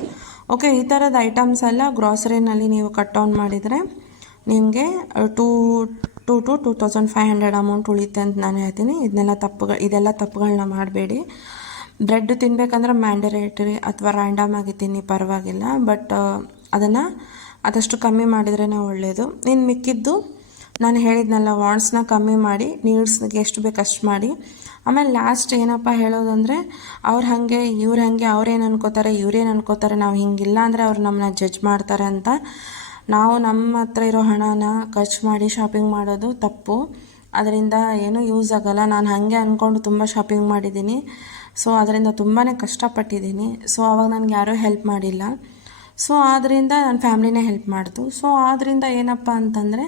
ಓಕೆ, ಈ ಥರದ ಐಟಮ್ಸ್ ಎಲ್ಲ ಗ್ರಾಸರಿನಲ್ಲಿ ನೀವು ಕಟ್ ಡೌನ್ ಮಾಡಿದರೆ ನಿಮಗೆ 2 to 2,500 ಅಮೌಂಟ್ ಉಳಿಯುತ್ತೆ ಅಂತ ನಾನು ಹೇಳ್ತೀನಿ. ಇದೆಲ್ಲ ತಪ್ಪುಗಳನ್ನ ಮಾಡಬೇಡಿ. ಬ್ರೆಡ್ ತಿನ್ನಬೇಕಂದ್ರೆ ಮ್ಯಾಂಡರೇಟರಿ ಅಥವಾ ರ್ಯಾಂಡಮ್ ಆಗಿ ತಿನ್ನಿ, ಪರವಾಗಿಲ್ಲ. ಬಟ್ ಅದನ್ನು ಆದಷ್ಟು ಕಮ್ಮಿ ಮಾಡಿದ್ರೇ ಒಳ್ಳೆಯದು. ಇನ್ನು ಮಿಕ್ಕಿದ್ದು ನಾನು ಹೇಳಿದ್ನಲ್ಲ, ವಾಂಟ್ಸ್ನ ಕಮ್ಮಿ ಮಾಡಿ, ನೀಡ್ಸ್ಗೆ ಎಷ್ಟು ಬೇಕು ಅಷ್ಟು ಮಾಡಿ. ಆಮೇಲೆ ಲಾಸ್ಟ್ ಏನಪ್ಪ ಹೇಳೋದಂದರೆ, ಅವ್ರು ಹಾಗೆ ಇವ್ರು ಹಾಗೆ, ಅವ್ರೇನು ಅನ್ಕೋತಾರೆ ಇವ್ರೇನು ಅನ್ಕೋತಾರೆ, ನಾವು ಹಿಂಗಿಲ್ಲ ಅಂದರೆ ಅವ್ರು ನಮ್ಮನ್ನ ಜಡ್ಜ್ ಮಾಡ್ತಾರೆ ಅಂತ ನಾವು ನಮ್ಮ ಹತ್ರ ಇರೋ ಹಣನ ಖರ್ಚು ಮಾಡಿ ಶಾಪಿಂಗ್ ಮಾಡೋದು ತಪ್ಪು. ಅದರಿಂದ ಏನೂ ಯೂಸ್ ಆಗೋಲ್ಲ. ನಾನು ಹಾಗೆ ಅಂದ್ಕೊಂಡು ತುಂಬ ಶಾಪಿಂಗ್ ಮಾಡಿದ್ದೀನಿ. ಸೊ ಅದರಿಂದ ತುಂಬಾ ಕಷ್ಟಪಟ್ಟಿದ್ದೀನಿ. ಸೊ ಆವಾಗ ನನಗೆ ಯಾರೂ ಹೆಲ್ಪ್ ಮಾಡಿಲ್ಲ. ಸೊ ಆದ್ದರಿಂದ ನನ್ನ ಫ್ಯಾಮ್ಲಿನೇ ಹೆಲ್ಪ್ ಮಾಡ್ತು. ಸೊ ಆದ್ದರಿಂದ ಏನಪ್ಪ ಅಂತಂದರೆ,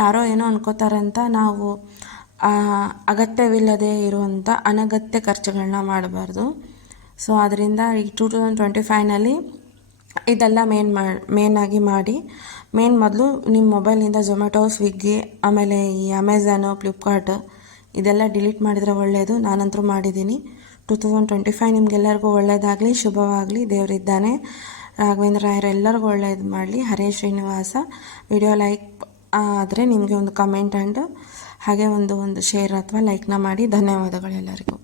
ಯಾರೋ ಏನೋ ಅನ್ಕೋತಾರೆ ಅಂತ ನಾವು ಅಗತ್ಯವಿಲ್ಲದೆ ಇರುವಂಥ ಅನಗತ್ಯ ಖರ್ಚುಗಳನ್ನ ಮಾಡಬಾರ್ದು. ಸೊ ಅದರಿಂದ ಈ 2025ನಲ್ಲಿ ಇದೆಲ್ಲ ಮೇನಾಗಿ ಮಾಡಿ. ಮೊದಲು ನಿಮ್ಮ ಮೊಬೈಲಿಂದ ಝೊಮ್ಯಾಟೊ, ಸ್ವಿಗ್ಗಿ, ಆಮೇಲೆ ಈ ಅಮೆಝಾನು, ಫ್ಲಿಪ್ಕಾರ್ಟ್ ಇದೆಲ್ಲ ಡಿಲೀಟ್ ಮಾಡಿದರೆ ಒಳ್ಳೆಯದು. ನಾನಂತರೂ ಮಾಡಿದ್ದೀನಿ. 2025 ನಿಮಗೆಲ್ಲರಿಗೂ ಒಳ್ಳೆಯದಾಗಲಿ, ಶುಭವಾಗಲಿ. ದೇವರಿದ್ದಾನೆ. ರಾಘವೇಂದ್ರ ರಾಯರು ಎಲ್ಲರಿಗೂ ಒಳ್ಳೆಯದು ಮಾಡಲಿ. ಹರೇ ಶ್ರೀನಿವಾಸ. ವಿಡಿಯೋ ಲೈಕ್ ಆದರೆ ನಿಮಗೆ ಒಂದು ಕಮೆಂಟ್ ಆ್ಯಂಡ್ ಹಾಗೆ ಒಂದು ಶೇರ್ ಅಥವಾ ಲೈಕ್ನ ಮಾಡಿ. ಧನ್ಯವಾದಗಳು ಎಲ್ಲರಿಗೂ.